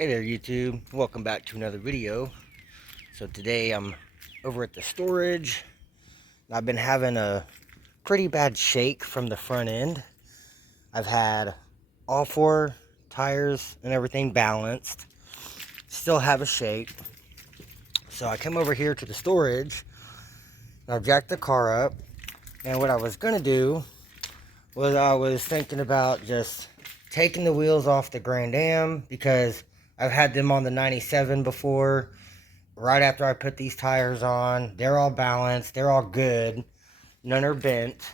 Hey there YouTube, welcome back to another video. So today I'm over at the storage. I've been having a pretty bad shake from the front end. I've had all four tires and everything balanced. Still have a shake. So I come over here to the storage. I've jacked the car up. And what I was going to do was I was thinking about just taking the wheels off the Grand Am because I've had them on the 97 before. Right after I put these tires on, they're all balanced, they're all good, none are bent.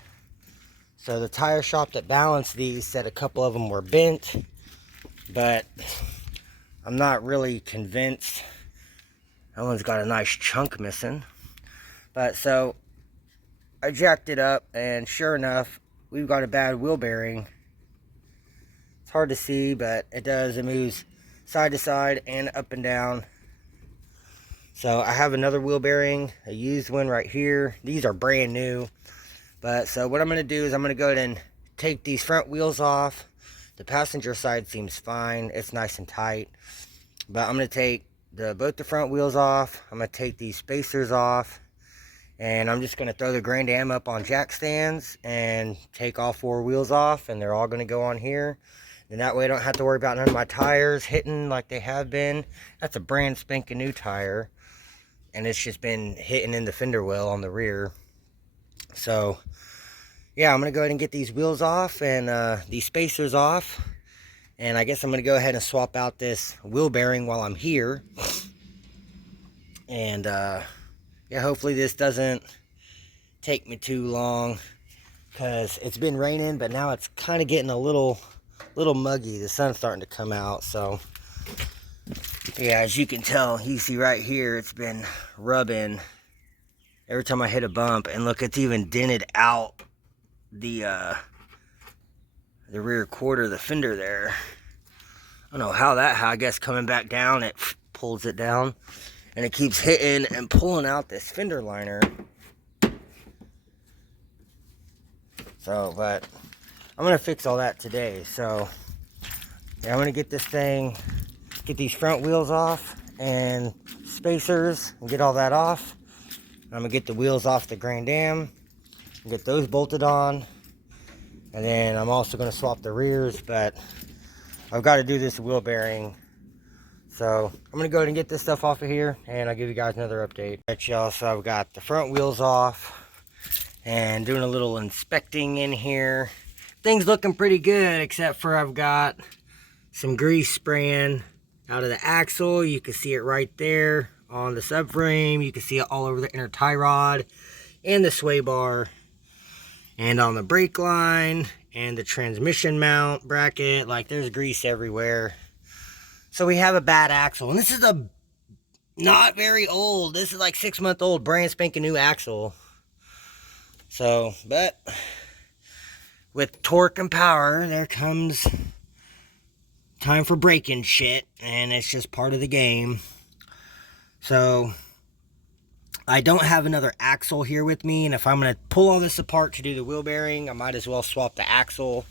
So the tire shop that balanced these said a couple of them were bent, but I'm not really convinced. That one's got a nice chunk missing. But so I jacked it up, and sure enough, we've got a bad wheel bearing. It's hard to see, but it does. It moves side to side and up and down. So I have another wheel bearing, a used one right here. These are brand new. But so what I'm going to do is I'm going to go ahead and take these front wheels off. The passenger side seems fine. It's nice and tight. But I'm going to take both the front wheels off. I'm going to take these spacers off. And I'm just going to throw the Grand Am up on jack stands and take all four wheels off. And they're all going to go on here. And that way I don't have to worry about none of my tires hitting like they have been. That's a brand spanking new tire. And it's just been hitting in the fender well on the rear. So, yeah, I'm going to go ahead and get these wheels off and these spacers off. And I guess I'm going to go ahead and swap out this wheel bearing while I'm here. And, yeah, hopefully this doesn't take me too long. Because it's been raining, but now it's kind of getting a little muggy. The sun's starting to come out, so... Yeah, as you can tell, you see right here, it's been rubbing every time I hit a bump. And look, it's even dented out the rear quarter of the fender there. I don't know how I guess coming back down, it pulls it down. And it keeps hitting and pulling out this fender liner. So, but I'm going to fix all that today. So, yeah, I'm going to get this thing... Get these front wheels off and spacers and get all that off. I'm gonna get the wheels off the Grand Am and get those bolted on. And then I'm also gonna swap the rears, but I've got to do this wheel bearing. So I'm gonna go ahead and get this stuff off of here and I'll give you guys another update. Alright y'all, so I've got the front wheels off and doing a little inspecting in here. Things looking pretty good except for I've got some grease spraying out of the axle. You can see it right there on the subframe. You can see it all over the inner tie rod and the sway bar and on the brake line and the transmission mount bracket. Like, there's grease everywhere. So we have a bad axle, and this is a not very old. This is like 6-month-old brand spanking new axle. So, but with torque and power, there comes time for breaking shit, and it's just part of the game. So I don't have another axle here with me, and if I'm going to pull all this apart to do the wheel bearing, I might as well swap the axle.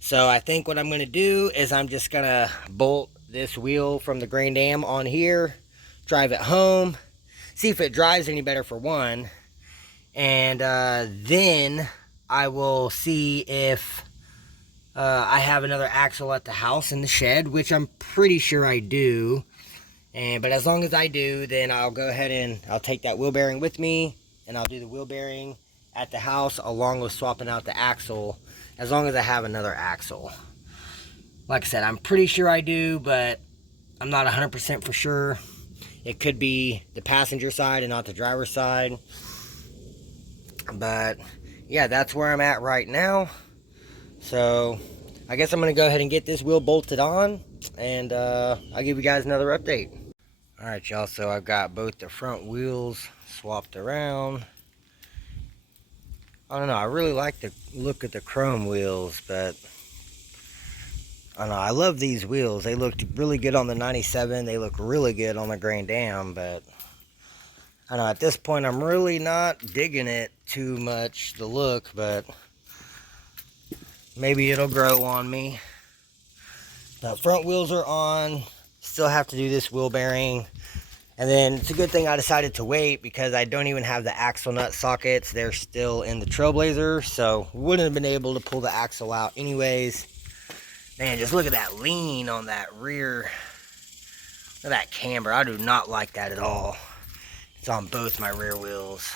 So I think what I'm going to do is I'm just going to bolt this wheel from the Grand Am on here, drive it home, see if it drives any better for one, and then I will see if I have another axle at the house in the shed, which I'm pretty sure I do. But as long as I do, then I'll go ahead and I'll take that wheel bearing with me, and I'll do the wheel bearing at the house along with swapping out the axle, as long as I have another axle. Like I said, I'm pretty sure I do, but I'm not 100% for sure. It could be the passenger side and not the driver's side. But yeah, that's where I'm at right now. So I guess I'm going to go ahead and get this wheel bolted on, and I'll give you guys another update. Alright y'all, so I've got both the front wheels swapped around. I don't know, I really like the look of the chrome wheels, but I don't know, I love these wheels. They looked really good on the 97, they look really good on the Grand Am, but I don't know, at this point I'm really not digging it too much, the look, but maybe it'll grow on me. The front wheels are on. Still have to do this wheel bearing. And then it's a good thing I decided to wait because I don't even have the axle nut sockets. They're still in the Trailblazer, so wouldn't have been able to pull the axle out anyways. Man, just look at that lean on that rear. Look at that camber. I do not like that at all. It's on both my rear wheels.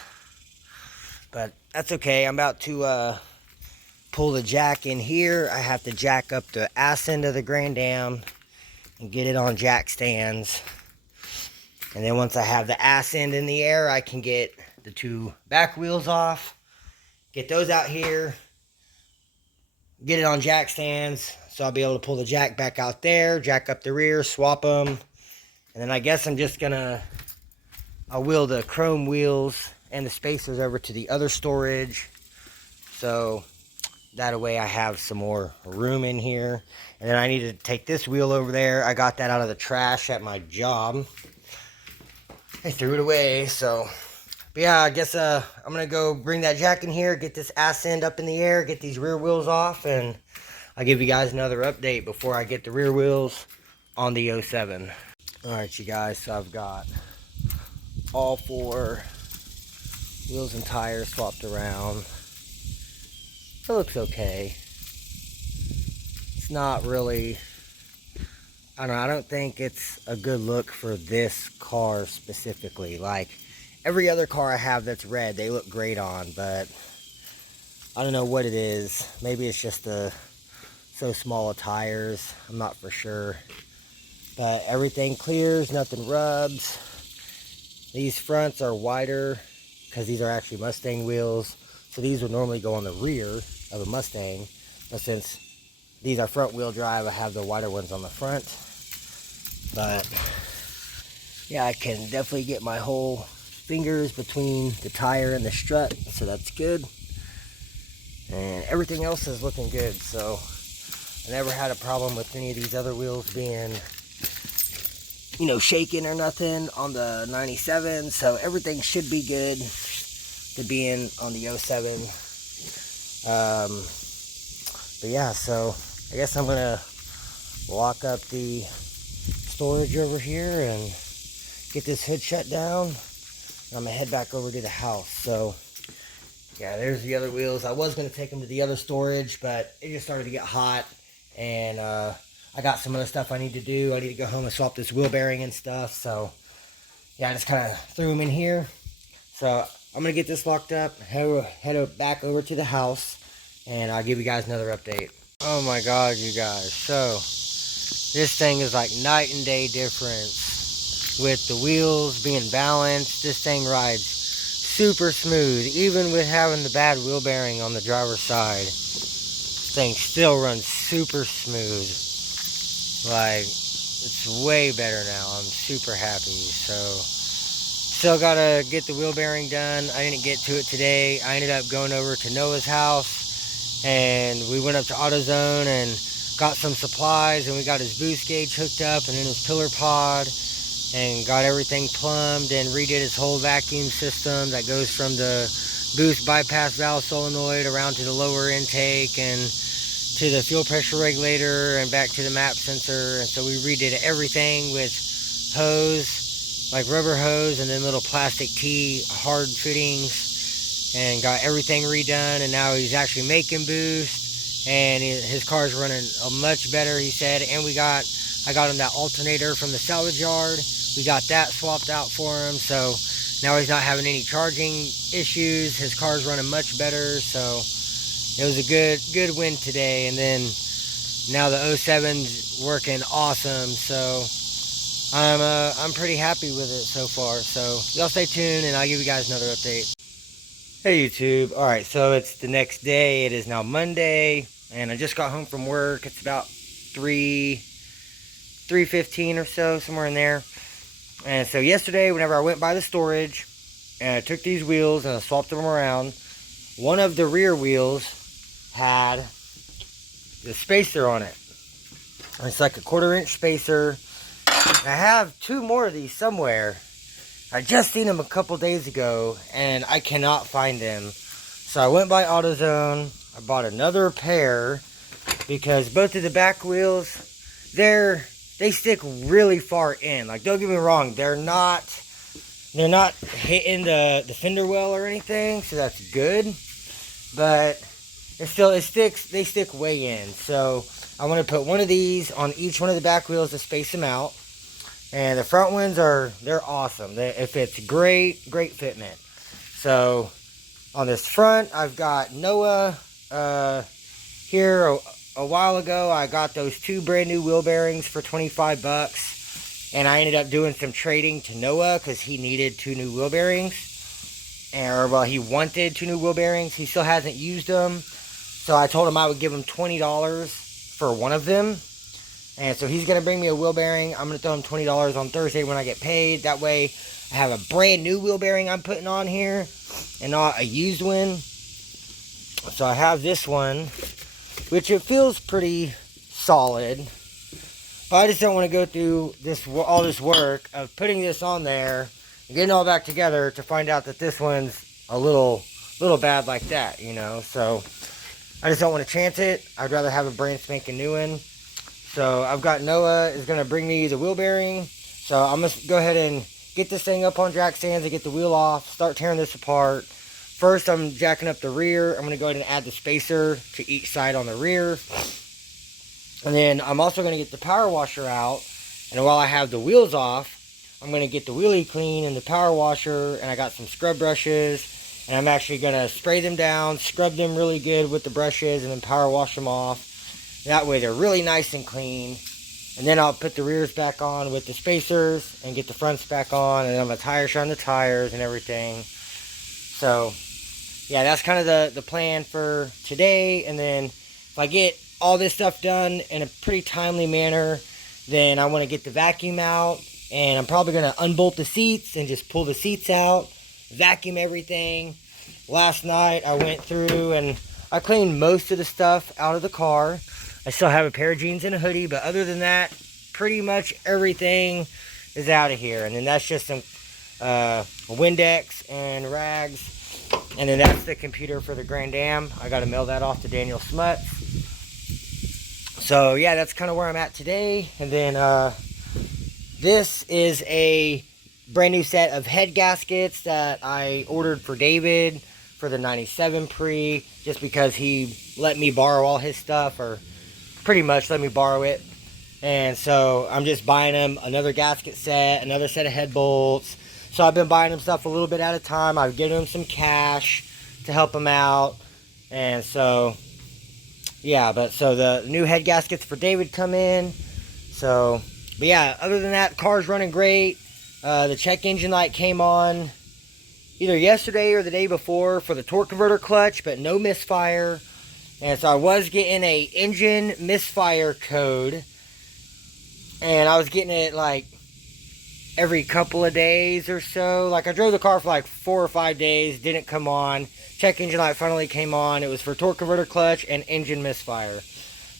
But that's okay. I'm about to pull the jack in here. I have to jack up the ass end of the Grand Dam and get it on jack stands. And then once I have the ass end in the air, I can get the two back wheels off, get those out here, get it on jack stands, so I'll be able to pull the jack back out there, jack up the rear, swap them, and then I guess I'm just gonna, I'll wheel the chrome wheels and the spacers over to the other storage, so that way I have some more room in here. And then I need to take this wheel over there. I got that out of the trash at my job. I threw it away, so, but yeah, I guess I'm gonna go bring that jack in here, get this ass end up in the air, get these rear wheels off, and I'll give you guys another update before I get the rear wheels on the 07. Alright, you guys, so I've got all 4 wheels and tires swapped around. It looks okay. It's not really, I don't know, I don't think it's a good look for this car specifically. Like, every other car I have that's red, they look great on, but I don't know what it is. Maybe it's just so small of tires. I'm not for sure. But everything clears, nothing rubs. These fronts are wider because these are actually Mustang wheels. So these would normally go on the rear of a Mustang. But since these are front wheel drive, I have the wider ones on the front. But yeah, I can definitely get my whole fingers between the tire and the strut, so that's good. And everything else is looking good, so I never had a problem with any of these other wheels being, you know, shaking or nothing on the 97, so everything should be good to being on the 07. But yeah, so I guess I'm gonna lock up the storage over here and get this hood shut down. I'm gonna head back over to the house. So yeah, there's the other wheels. I was gonna take them to the other storage, but it just started to get hot, and I got some other stuff I need to do. I need to go home and swap this wheel bearing and stuff. So yeah, I just kind of threw them in here. So I'm gonna get this locked up, head back over to the house, and I'll give you guys another update. Oh my god, you guys, so this thing is like night and day difference with the wheels being balanced. This thing rides super smooth, even with having the bad wheel bearing on the driver's side. This thing still runs super smooth. Like, it's way better now. I'm super happy. So still gotta get the wheel bearing done. I didn't get to it today. I ended up going over to Noah's house, and we went up to AutoZone and got some supplies, and we got his boost gauge hooked up and then his pillar pod, and got everything plumbed and redid his whole vacuum system that goes from the boost bypass valve solenoid around to the lower intake and to the fuel pressure regulator and back to the map sensor. And so we redid everything with hose, like rubber hose, and then little plastic T hard fittings, and got everything redone. And now he's actually making boost, and his car's running much better, he said. And I got him that alternator from the salvage yard. We got that swapped out for him, so now he's not having any charging issues. His car's running much better, so it was a good win today. And then now the 07's working awesome, so I'm pretty happy with it so far. So y'all stay tuned, and I'll give you guys another update. Hey YouTube, alright, so it's the next day. It is now Monday, and I just got home from work. It's about 3:15 or so, somewhere in there. And so yesterday, whenever I went by the storage and I took these wheels and I swapped them around, one of the rear wheels had the spacer on it. It's like a 1/4 inch spacer. I have 2 more of these somewhere. I just seen them a couple days ago and I cannot find them. So I went by AutoZone. I bought another pair because both of the back wheels, they're they stick really far in. Like, don't get me wrong, they're not hitting the fender well or anything, so that's good. But they stick way in. So I want to put one of these on each one of the back wheels to space them out. And the front ones they're awesome. It fits great fitment. So on this front, I've got Noah here a while ago. I got those 2 brand new wheel bearings for 25 bucks. And I ended up doing some trading to Noah because he needed 2 new wheel bearings. Well, he wanted 2 new wheel bearings. He still hasn't used them. So I told him I would give him $20 for one of them. And so he's going to bring me a wheel bearing. I'm going to throw him $20 on Thursday when I get paid. That way I have a brand new wheel bearing I'm putting on here and not a used one. So I have this one, which it feels pretty solid. But I just don't want to go through all this work of putting this on there and getting all back together to find out that this one's a little bad like that, you know. So I just don't want to chance it. I'd rather have a brand spanking new one. So I've got Noah is going to bring me the wheel bearing. So I'm going to go ahead and get this thing up on jack stands and get the wheel off. Start tearing this apart. First, I'm jacking up the rear. I'm going to go ahead and add the spacer to each side on the rear. And then I'm also going to get the power washer out. And while I have the wheels off, I'm going to get the wheelie clean and the power washer. And I got some scrub brushes. And I'm actually going to spray them down, scrub them really good with the brushes, and then power wash them off. That way they're really nice and clean. And then I'll put the rears back on with the spacers and get the fronts back on. And then I'm going to tire shine the tires and everything. So, yeah, that's kind of the plan for today. And then if I get all this stuff done in a pretty timely manner, then I want to get the vacuum out. And I'm probably going to unbolt the seats and just pull the seats out, vacuum everything. Last night I went through and I cleaned most of the stuff out of the car. I still have a pair of jeans and a hoodie, but other than that, pretty much everything is out of here. And then that's just some Windex and rags. And then that's the computer for the Grand Am. I got to mail that off to Daniel Smuts. So yeah, that's kind of where I'm at today. And then this is a brand new set of head gaskets that I ordered for David for the 97 Prix, just because he let me borrow all his stuff, or pretty much let me borrow it. And so I'm just buying him another gasket set, another set of head bolts. So I've been buying him stuff a little bit at a time. I've given him some cash to help him out. And so, yeah, but so the new head gaskets for David come in. So, but yeah, other than that, car's running great. The check engine light came on either yesterday or the day before for the torque converter clutch, but no misfire. And so I was getting a engine misfire code, and I was getting it like every couple of days or so. Like I drove the car for like 4 or 5 days, didn't come on. Check engine light finally came on. It was for torque converter clutch and engine misfire.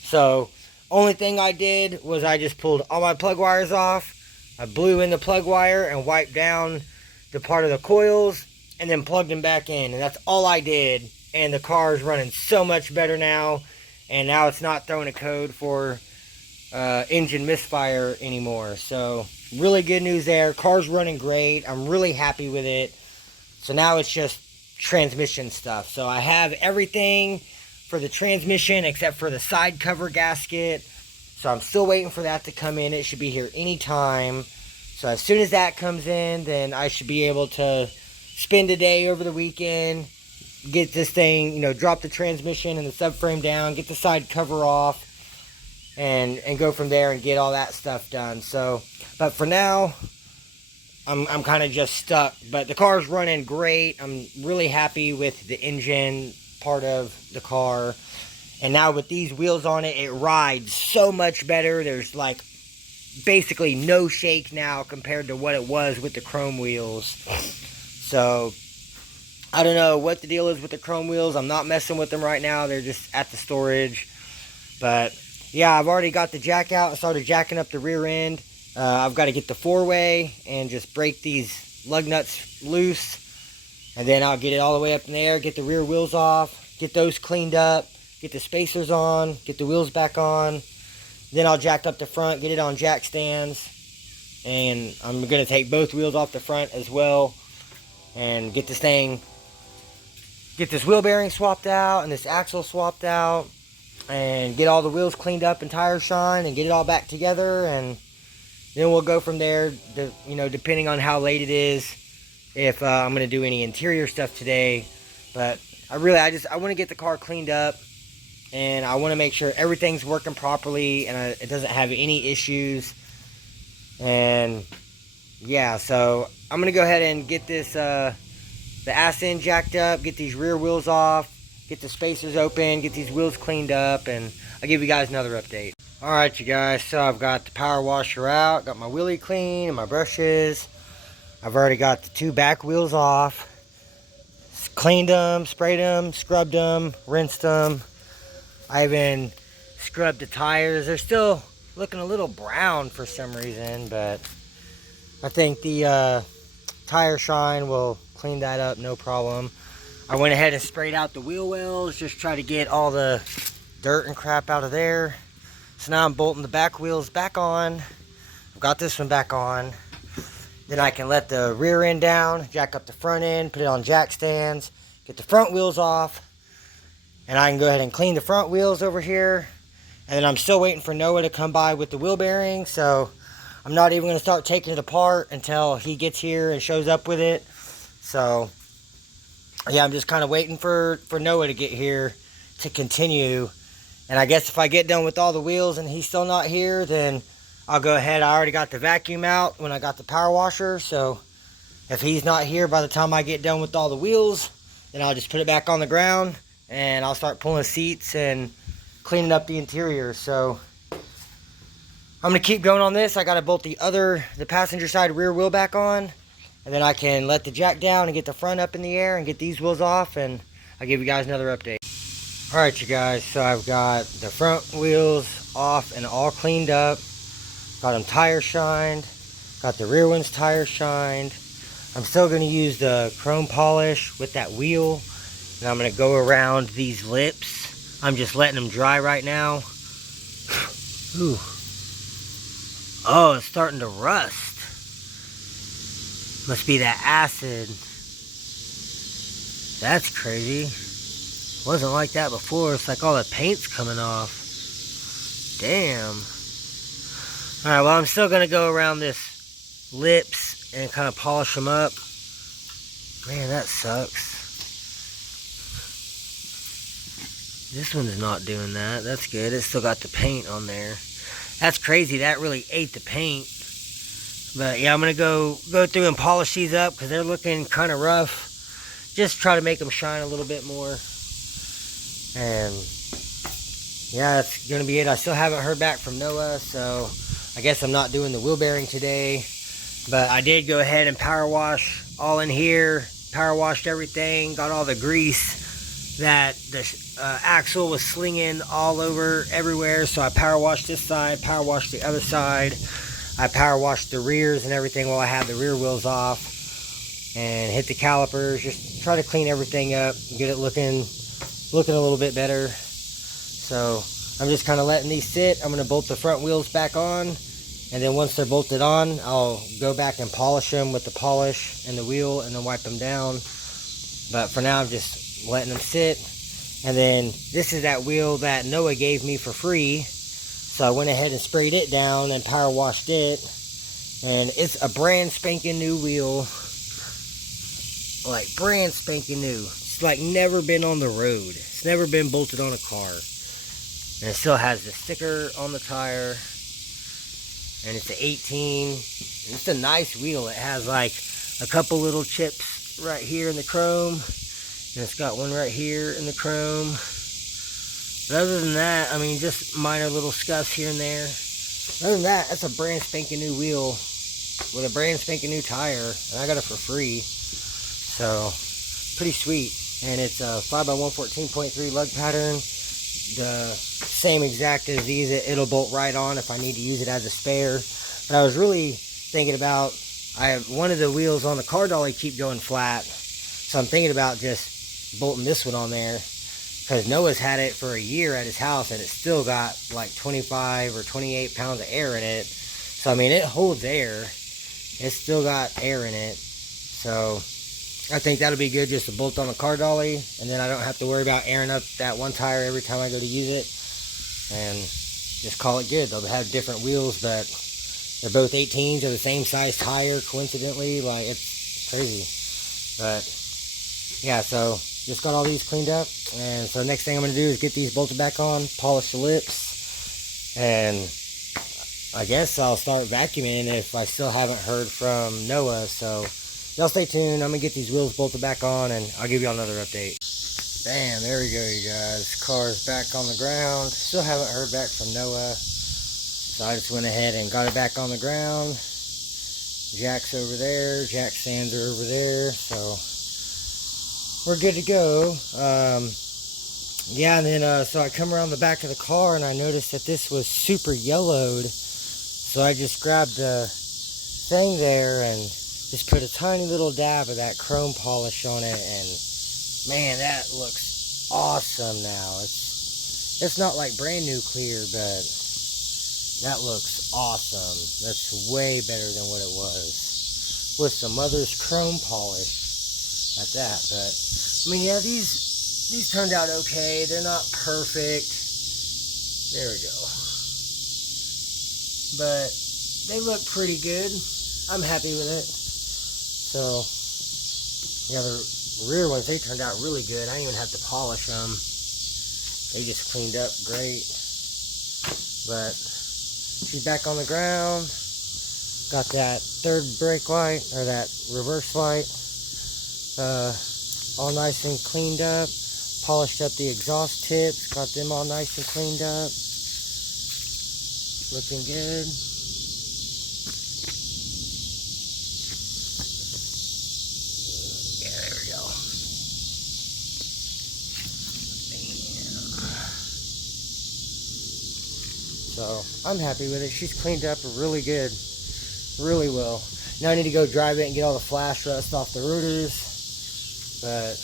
So only thing I did was I just pulled all my plug wires off. I blew in the plug wire and wiped down the part of the coils and then plugged them back in. And that's all I did. And the car is running so much better now. And now it's not throwing a code for engine misfire anymore. So really good news there. Car's running great. I'm really happy with it. So now it's just transmission stuff. So I have everything for the transmission except for the side cover gasket. So I'm still waiting for that to come in. It should be here anytime. So as soon as that comes in, then I should be able to spend a day over the weekend, get this thing, you know, drop the transmission and the subframe down, get the side cover off, and go from there and get all that stuff done. So, but for now, I'm kind of just stuck. But the car's running great. I'm really happy with the engine part of the car. And now with these wheels on it, it rides so much better. There's like basically no shake now compared to what it was with the chrome wheels. So I don't know what the deal is with the chrome wheels. I'm not messing with them right now. They're just at the storage. But yeah, I've already got the jack out. I started jacking up the rear end. I've got to get the four-way and just break these lug nuts loose. And then I'll get it all the way up in the air, get the rear wheels off, get those cleaned up, get the spacers on, get the wheels back on. Then I'll jack up the front, get it on jack stands, and I'm going to take both wheels off the front as well and get this wheel bearing swapped out and this axle swapped out and get all the wheels cleaned up and tire shine and get it all back together, and then we'll go from there, depending on how late it is, if I'm going to do any interior stuff today. But I want to get the car cleaned up, and I want to make sure everything's working properly and it doesn't have any issues. And yeah, so I'm going to go ahead and get this, the ass end jacked up, get these rear wheels off, get the spacers open, get these wheels cleaned up, and I'll give you guys another update. Alright, you guys, so I've got the power washer out, got my wheelie clean and my brushes. I've already got the 2 back wheels off. Cleaned them, sprayed them, scrubbed them, rinsed them. I even scrubbed the tires. They're still looking a little brown for some reason, but I think the tire shine will clean that up, no problem. I went ahead and sprayed out the wheel wells, just try to get all the dirt and crap out of there. So now I'm bolting the back wheels back on. I've got this one back on. Then I can let the rear end down, jack up the front end, put it on jack stands, get the front wheels off, and I can go ahead and clean the front wheels over here. And then I'm still waiting for Noah to come by with the wheel bearing, so I'm not even going to start taking it apart until he gets here and shows up with it. So yeah, I'm just kind of waiting for Noah to get here to continue. And I guess if I get done with all the wheels and he's still not here, then I'll go ahead. I already got the vacuum out when I got the power washer, so if he's not here by the time I get done with all the wheels, then I'll just put it back on the ground and I'll start pulling seats and cleaning up the interior. So I'm gonna keep going on this. I gotta bolt the passenger side rear wheel back on, and then I can let the jack down and get the front up in the air and get these wheels off, and I'll give you guys another update. Alright, you guys, so I've got the front wheels off and all cleaned up. Got them tire shined. Got the rear ones tire shined. I'm still going to use the chrome polish with that wheel. And I'm going to go around these lips. I'm just letting them dry right now. Ooh. Oh, it's starting to rust. Must be that acid. That's crazy. Wasn't like that before. It's like all the paint's coming off. Damn. Alright, well, I'm still going to go around this lips and kind of polish them up. Man, that sucks. This one's not doing that. That's good. It's still got the paint on there. That's crazy. That really ate the paint. But yeah, I'm going to go through and polish these up because they're looking kind of rough. Just try to make them shine a little bit more. And yeah, that's going to be it. I still haven't heard back from Noah, so I guess I'm not doing the wheel bearing today. But I did go ahead and power wash all in here. Power washed everything. Got all the grease that the axle was slinging all over everywhere. So I power washed this side, power washed the other side. I power washed the rears and everything while I had the rear wheels off. And hit the calipers. Just try to clean everything up. Get it looking a little bit better. So I'm just kind of letting these sit. I'm going to bolt the front wheels back on. And then once they're bolted on, I'll go back and polish them with the polish and the wheel and then wipe them down. But for now, I'm just letting them sit. And then this is that wheel that Noah gave me for free. So I went ahead and sprayed it down and power washed it. And it's a brand spanking new wheel. Like brand spanking new. It's like never been on the road. It's never been bolted on a car. And it still has the sticker on the tire. And it's an 18. And it's a nice wheel. It has like a couple little chips right here in the chrome. And it's got one right here in the chrome. But other than that, I mean, just minor little scuffs here and there. Other than that, that's a brand spanking new wheel with a brand spanking new tire. And I got it for free. So, pretty sweet. And it's a 5x114.3 lug pattern. The same exact as these. It'll bolt right on if I need to use it as a spare. But I was really thinking about, I have one of the wheels on the car dolly keep going flat. So I'm thinking about just bolting this one on there. because Noah's had it for a year at his house and it's still got like 25 or 28 pounds of air in it. So I mean, it holds air. It's still got air in it. So I think that'll be good just to bolt on the car dolly, and then I don't have to worry about airing up that one tire every time I go to use it, and just call it good. They'll have different wheels, but they're both 18s. They're the same size tire, coincidentally. Like, it's crazy. But yeah, so just got all these cleaned up, and so next thing I'm going to do is get these bolted back on, polish the lips, and I guess I'll start vacuuming if I still haven't heard from Noah. So y'all stay tuned. I'm going to get these wheels bolted back on, and I'll give you another update. Bam, there we go, you guys. Car's back on the ground. Still haven't heard back from Noah, so I just went ahead and got it back on the ground. Jack's over there. Jack stands are over there, so we're good to go. Yeah, and then so I come around the back of the car and I noticed that this was super yellowed. So I just grabbed the thing there and just put a tiny little dab of that chrome polish on it, and man, that looks awesome now. It's not like brand new clear, but that looks awesome. That's way better than what it was with some mother's chrome polish at that. But I mean, yeah, these turned out okay. They're not perfect. There we go. But they look pretty good. I'm happy with it. So yeah, the rear ones, they turned out really good. I didn't even have to polish them. They just cleaned up great. But she's back on the ground. Got that third brake light, or that reverse light, all nice and cleaned up. Polished up the exhaust tips. Got them all nice and cleaned up. Looking good. Yeah, there we go. Bam. So I'm happy with it. She's cleaned up really good. Really well. Now I need to go drive it and get all the flash rust off the rotors. But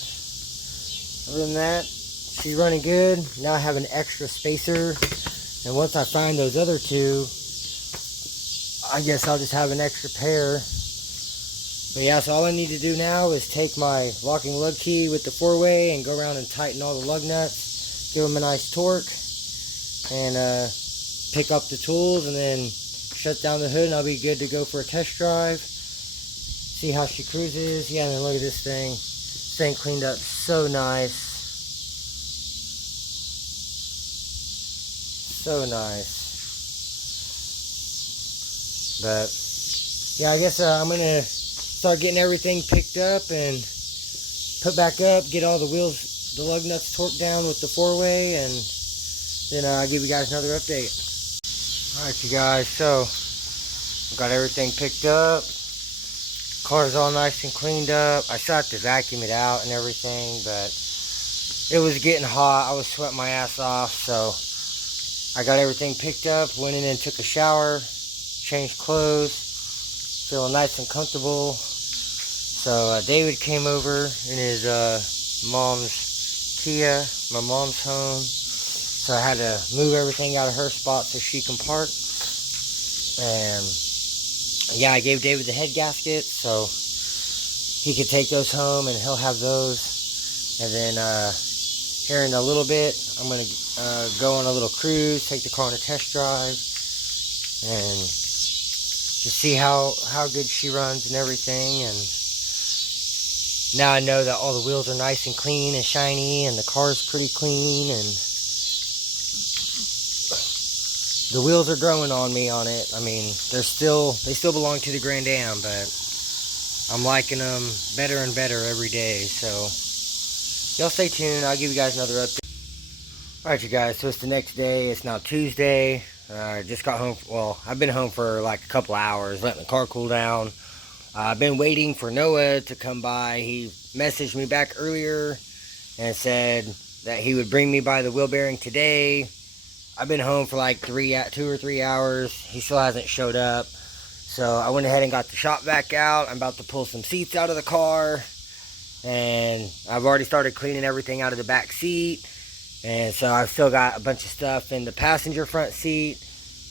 other than that, she's running good. Now I have an extra spacer. And once I find those other two, I guess I'll just have an extra pair. But yeah, so all I need to do now is take my locking lug key with the 4-way and go around and tighten all the lug nuts, give them a nice torque, and pick up the tools, and then shut down the hood, and I'll be good to go for a test drive. See how she cruises. Yeah, and then look at this thing. This thing cleaned up so nice. So nice. But yeah, I guess I'm gonna start getting everything picked up and put back up, get all the wheels, the lug nuts torqued down with the 4-way, and then I'll give you guys another update. Alright, you guys, so I've got everything picked up. Car's all nice and cleaned up. I still have to vacuum it out and everything, but it was getting hot. I was sweating my ass off, so I got everything picked up, went in and took a shower, changed clothes, feeling nice and comfortable. So David came over in his mom's Kia, my mom's home. So I had to move everything out of her spot so she can park. And yeah, I gave David the head gasket so he could take those home and he'll have those. And then here in a little bit, I'm going to go on a little cruise, take the car on a test drive, and just see how good she runs and everything. And now I know that all the wheels are nice and clean and shiny, and the car's pretty clean, and the wheels are growing on me on it. I mean, they still belong to the Grand Am, but I'm liking them better and better every day. So y'all stay tuned. I'll give you guys another update. Alright, you guys, so it's the next day. It's now Tuesday. I just got home. Well, I've been home for like a couple hours, letting the car cool down. I've been waiting for Noah to come by. He messaged me back earlier and said that he would bring me by the wheel bearing today. I've been home for like 2 or 3 hours. He still hasn't showed up. So I went ahead and got the shop vac out. I'm about to pull some seats out of the car. And I've already started cleaning everything out of the back seat. And so I've still got a bunch of stuff in the passenger front seat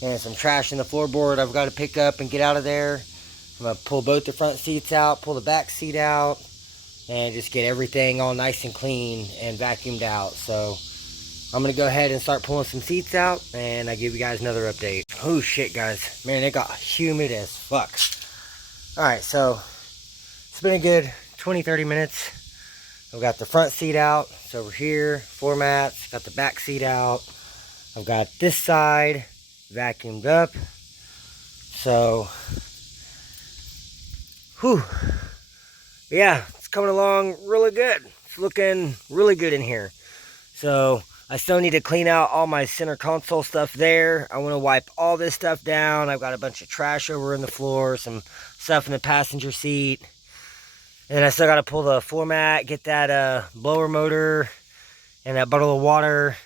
and some trash in the floorboard I've got to pick up and get out of there. I'm going to pull both the front seats out, pull the back seat out, and just get everything all nice and clean and vacuumed out. So I'm going to go ahead and start pulling some seats out, and I'll give you guys another update. Oh shit, guys. Man, it got humid as fuck. Alright, so it's been a good 20-30 minutes. I've got the front seat out. It's over here, floor mats. Got the back seat out. I've got this side vacuumed up. So, whew. Yeah, it's coming along really good. It's looking really good in here. So, I still need to clean out all my center console stuff there. I want to wipe all this stuff down. I've got a bunch of trash over in the floor, some stuff in the passenger seat. And then I still got to pull the floor mat, get that blower motor and that bottle of water,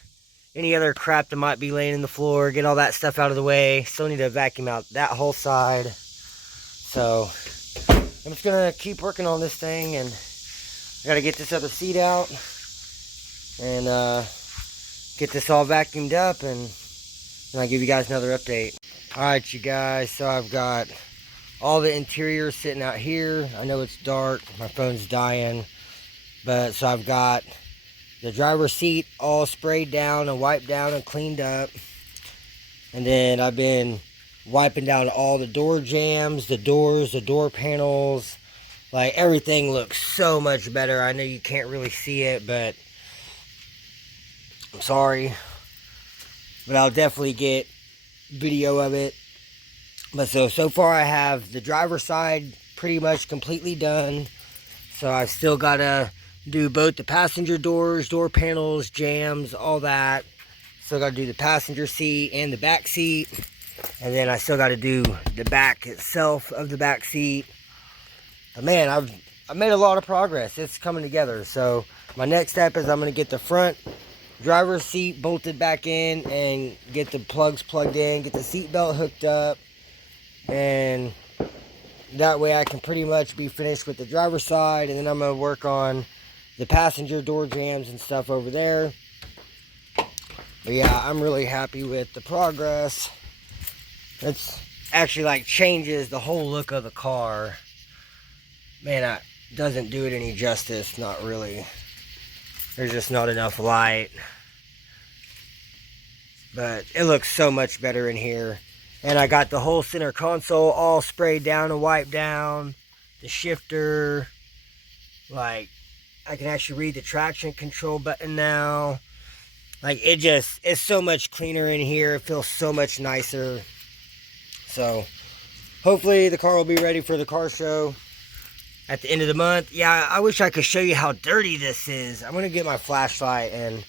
any other crap that might be laying in the floor, get all that stuff out of the way. Still need to vacuum out that whole side. So I'm just going to keep working on this thing, and I got to get this other seat out and get this all vacuumed up, and I'll give you guys another update. Alright, you guys, so I've got all the interior sitting out here. I know it's dark, my phone's dying, but so I've got the driver's seat all sprayed down and wiped down and cleaned up, and then I've been wiping down all the door jambs, the doors, the door panels. Like, everything looks so much better. I know you can't really see it, but I'm sorry, but I'll definitely get video of it. But so far I have the driver's side pretty much completely done. So I've still got to do both the passenger doors, door panels, jambs, all that. Still got to do the passenger seat and the back seat. And then I still got to do the back itself of the back seat. But man, I've made a lot of progress. It's coming together. So my next step is I'm going to get the front driver's seat bolted back in and get the plugs plugged in, get the seat belt hooked up. And that way I can pretty much be finished with the driver's side, and then I'm going to work on the passenger door jambs and stuff over there. But yeah, I'm really happy with the progress. It's actually like changes the whole look of the car. Man, it doesn't do it any justice, not really. There's just not enough light. But it looks so much better in here. And I got the whole center console all sprayed down and wiped down. The shifter. Like, I can actually read the traction control button now. Like, it's so much cleaner in here. It feels so much nicer. So, hopefully the car will be ready for the car show at the end of the month. Yeah, I wish I could show you how dirty this is. I'm going to get my flashlight and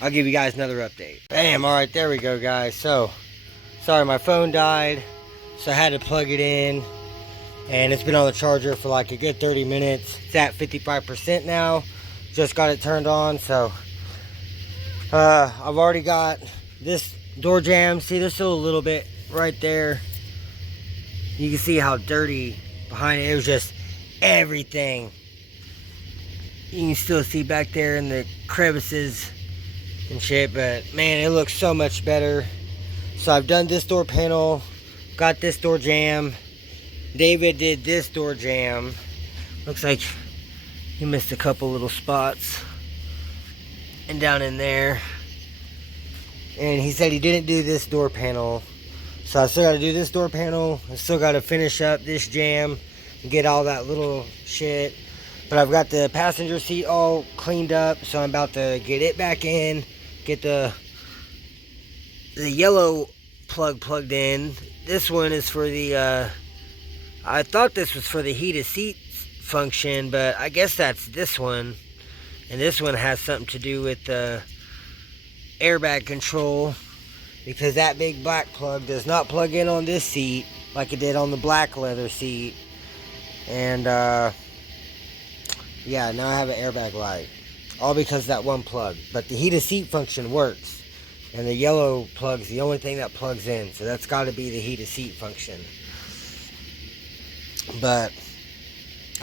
I'll give you guys another update. Bam, alright, there we go, guys. So, sorry, my phone died, so I had to plug it in, and it's been on the charger for like a good 30 minutes. It's at 55% now. Just got it turned on, so I've already got this door jamb. See, there's still a little bit right there. You can see how dirty behind it. It was just everything. You can still see back there in the crevices and shit, but man, it looks so much better. So I've done this door panel, got this door jamb. David did this door jamb. Looks like he missed a couple little spots. And down in there. And he said he didn't do this door panel. So I still got to do this door panel. I still got to finish up this jamb and get all that little shit. But I've got the passenger seat all cleaned up. So I'm about to get it back in. Get the yellow plug plugged in. This one is for the I thought this was for the heated seats function, but I guess that's this one. And this one has something to do with the airbag control, because that big black plug does not plug in on this seat like it did on the black leather seat. And yeah, now I have an airbag light, all because of that one plug. But the heated seat function works, and the yellow plug's the only thing that plugs in, so that's got to be the heated seat function. But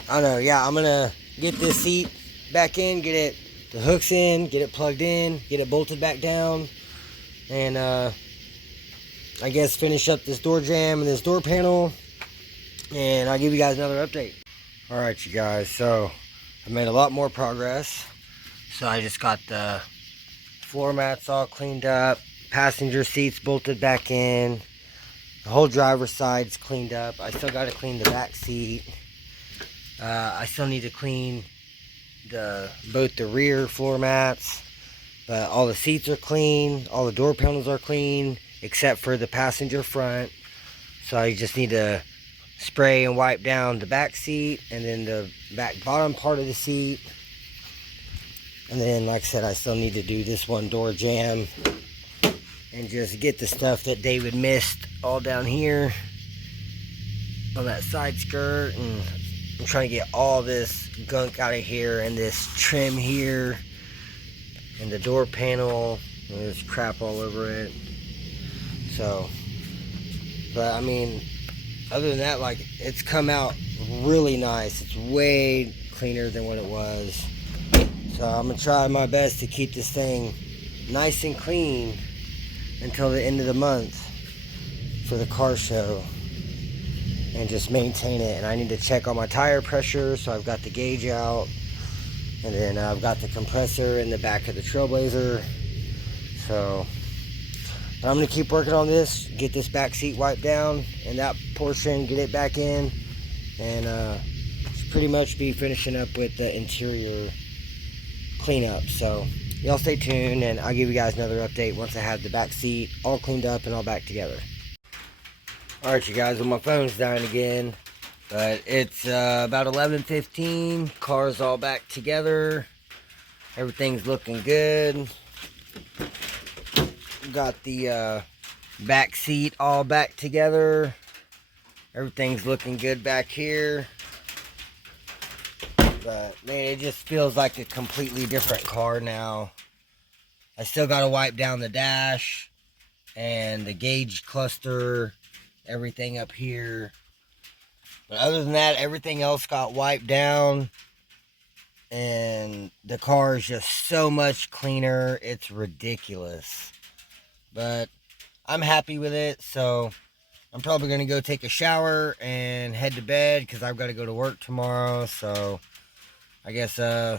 I don't know. Yeah, I'm gonna get this seat back in, get it the hooks in, get it plugged in, get it bolted back down, and I guess finish up this door jamb and this door panel, and I'll give you guys another update. Alright you guys, so I made a lot more progress. So I just got the floor mats all cleaned up, passenger seats bolted back in, the whole driver's side's cleaned up. I still got to clean the back seat. I still need to clean both the rear floor mats, but all the seats are clean, all the door panels are clean, except for the passenger front. So I just need to spray and wipe down the back seat, and then the back bottom part of the seat. And then, like I said, I still need to do this one door jamb and just get the stuff that David missed all down here on that side skirt. And I'm trying to get all this gunk out of here, and this trim here, and the door panel. There's crap all over it. So, but I mean, other than that, like, it's come out really nice. It's way cleaner than what it was. So I'm gonna try my best to keep this thing nice and clean until the end of the month for the car show, and just maintain it. And I need to check on my tire pressure, so I've got the gauge out, and then I've got the compressor in the back of the Trailblazer. So, but I'm gonna keep working on this, get this back seat wiped down and that portion, get it back in, and pretty much be finishing up with the interior cleanup. So y'all stay tuned, and I'll give you guys another update once I have the back seat all cleaned up and all back together. Alright you guys, well, my phone's dying again, but it's about 11:15, car's all back together, everything's looking good. Got the back seat all back together, everything's looking good back here. But man, it just feels like a completely different car now. I still got to wipe down the dash and the gauge cluster, everything up here. But other than that, everything else got wiped down, and the car is just so much cleaner. It's ridiculous. But I'm happy with it, so I'm probably going to go take a shower and head to bed because I've got to go to work tomorrow. So I guess I'll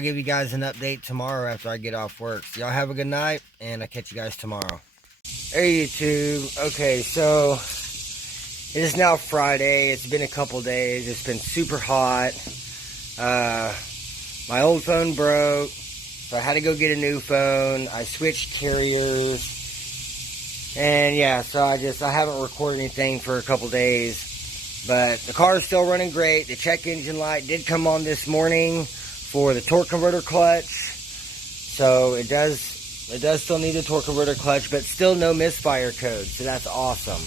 give you guys an update tomorrow after I get off work. So y'all have a good night, and I'll catch you guys tomorrow. Hey YouTube. Okay, so it is now Friday. It's been a couple days. It's been super hot. My old phone broke, so I had to go get a new phone. I switched carriers, and yeah, so I haven't recorded anything for a couple days. But the car is still running great. The check engine light did come on this morning for the torque converter clutch. So it does still need a torque converter clutch, but still no misfire code. So that's awesome.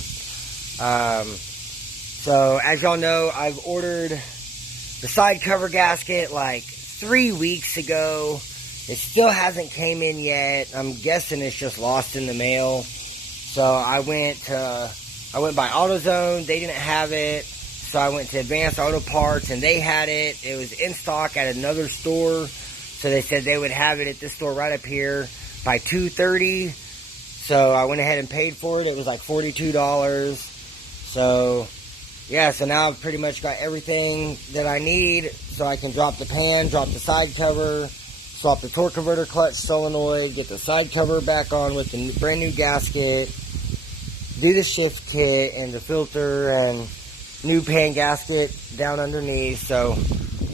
So as y'all know, I've ordered the side cover gasket like 3 weeks ago. It still hasn't came in yet. I'm guessing it's just lost in the mail. So I went by AutoZone, they didn't have it, so I went to Advanced Auto Parts, and they had it. It was in stock at another store, so they said they would have it at this store right up here by 2:30. So I went ahead and paid for it. It was like $42. So yeah, so now I've pretty much got everything that I need, so I can drop the pan, drop the side cover, swap the torque converter clutch solenoid, get the side cover back on with the brand new gasket, do the shift kit and the filter and new pan gasket down underneath. So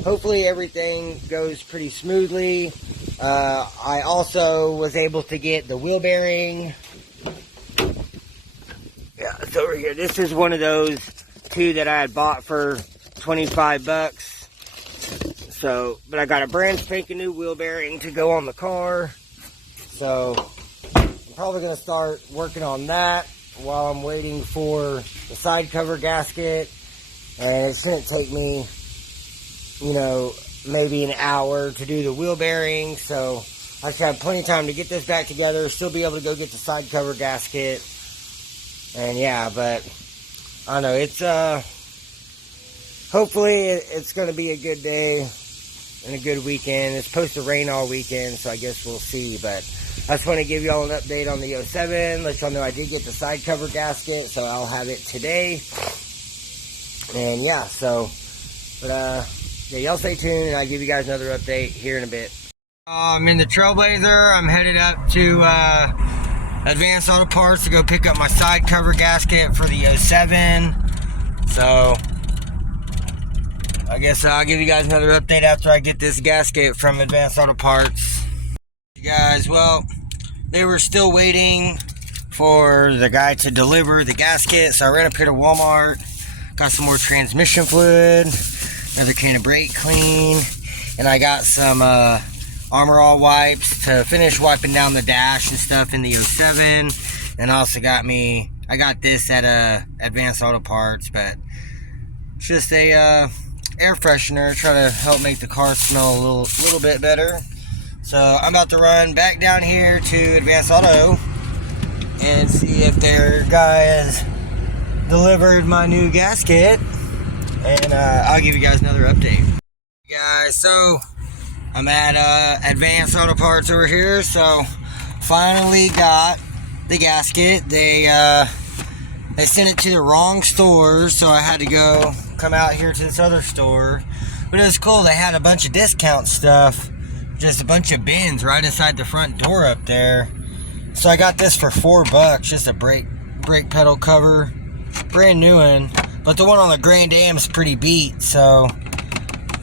hopefully everything goes pretty smoothly. I also was able to get the wheel bearing. Yeah, it's over here. This is one of those two that I had bought for 25 bucks. So, but I got a brand spanking new wheel bearing to go on the car. So I'm probably going to start working on that while I'm waiting for the side cover gasket. And it shouldn't take me, you know, maybe an hour to do the wheel bearing. So I should have plenty of time to get this back together, still be able to go get the side cover gasket. And yeah, but I don't know, it's hopefully it's going to be a good day. and a good weekend. It's supposed to rain all weekend, so I guess we'll see. But I just want to give y'all an update on the 07. Let y'all know I did get the side cover gasket, so I'll have it today. And yeah, so, but yeah, y'all stay tuned, and I'll give you guys another update here in a bit. I'm in the Trailblazer. I'm headed up to Advanced Auto Parts to go pick up my side cover gasket for the 07. So I guess I'll give you guys another update after I get this gasket from Advanced Auto Parts. You guys, well, they were still waiting for the guy to deliver the gasket, so I ran up here to Walmart, got some more transmission fluid, another can of brake clean, and I got some Armor All wipes to finish wiping down the dash and stuff in the 07. And also I got this at Advanced Auto Parts, but it's just a air freshener, try to help make the car smell a little bit better. So I'm about to run back down here to Advanced Auto and see if their guy has delivered my new gasket, and I'll give you guys another update. Guys, so I'm at Advanced Auto Parts over here. So finally got the gasket. They sent it to the wrong store, so I had to come out here to this other store. But it was cool. They had a bunch of discount stuff, just a bunch of bins right inside the front door up there. So I got this for $4, just a brake pedal cover, brand new one. But the one on the Grand Am's pretty beat, so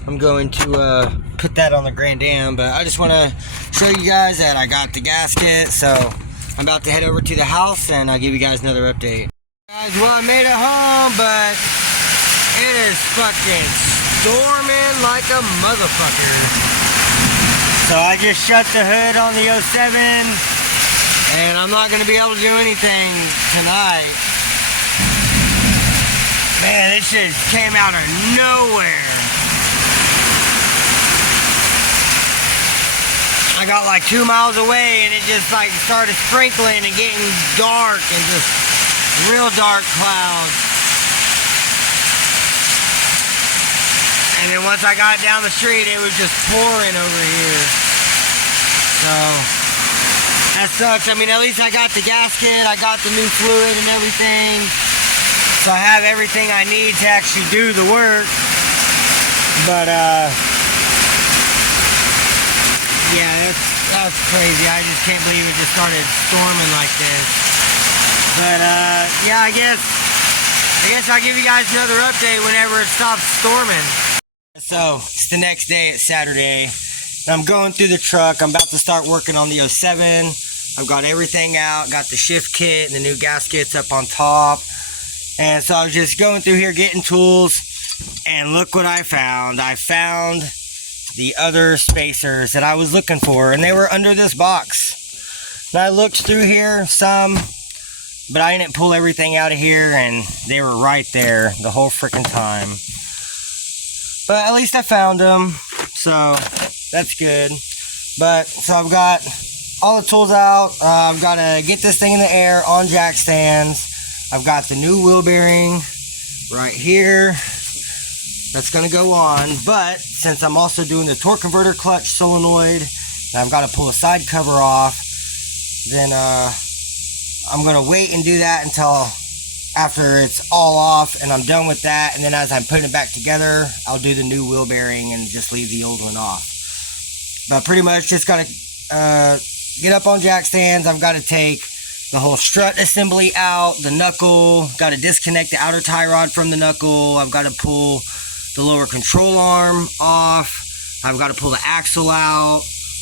I'm going to put that on the Grand Am. But I just want to show you guys that I got the gasket, so I'm about to head over to the house and I'll give you guys another update. Guys, well, I made it home, but it is fucking storming like a motherfucker. So I just shut the hood on the 07, and I'm not going to be able to do anything tonight. Man, this shit came out of nowhere. I got like 2 miles away, and it just like started sprinkling and getting dark, and just real dark clouds. And then once I got down the street, it was just pouring over here. So that sucks. I mean, at least I got the gasket, I got the new fluid and everything. So I have everything I need to actually do the work. But yeah, that's crazy. I just can't believe it just started storming like this. But yeah, I guess I'll give you guys another update whenever it stops storming. So it's the next day, it's Saturday. I'm going through the truck. I'm about to start working on the 07. I've got everything out, got the shift kit and the new gaskets up on top. And so I was just going through here getting tools, and look what I found. I found the other spacers that I was looking for, and they were under this box. And I looked through here some, but I didn't pull everything out of here, and they were right there the whole freaking time. But at least I found them, so that's good. But so I've got all the tools out. I've got to get this thing in the air on jack stands. I've got the new wheel bearing right here. That's going to go on. But since I'm also doing the torque converter clutch solenoid, and I've got to pull a side cover off, then I'm going to wait and do that until after it's all off and I'm done with that. And then as I'm putting it back together, I'll do the new wheel bearing and just leave the old one off. But pretty much just got to get up on jack stands. I've got to take the whole strut assembly out, the knuckle, got to disconnect the outer tie rod from the knuckle. I've got to pull the lower control arm off. I've got to pull the axle out.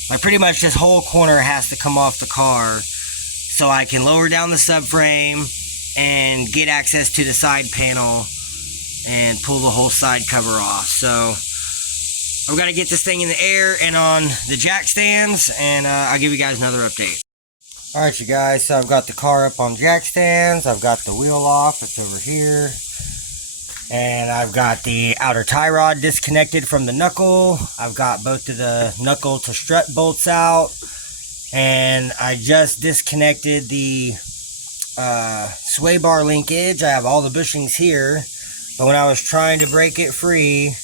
Like pretty much this whole corner has to come off the car so I can lower down the subframe and get access to the side panel and pull the whole side cover off. So I've got to get this thing in the air and on the jack stands, and I'll give you guys another update. Alright you guys, so I've got the car up on jack stands, I've got the wheel off, it's over here, and I've got the outer tie rod disconnected from the knuckle. I've got both of the knuckle to strut bolts out, and I just disconnected the sway bar linkage. I have all the bushings here, but when I was trying to break it free,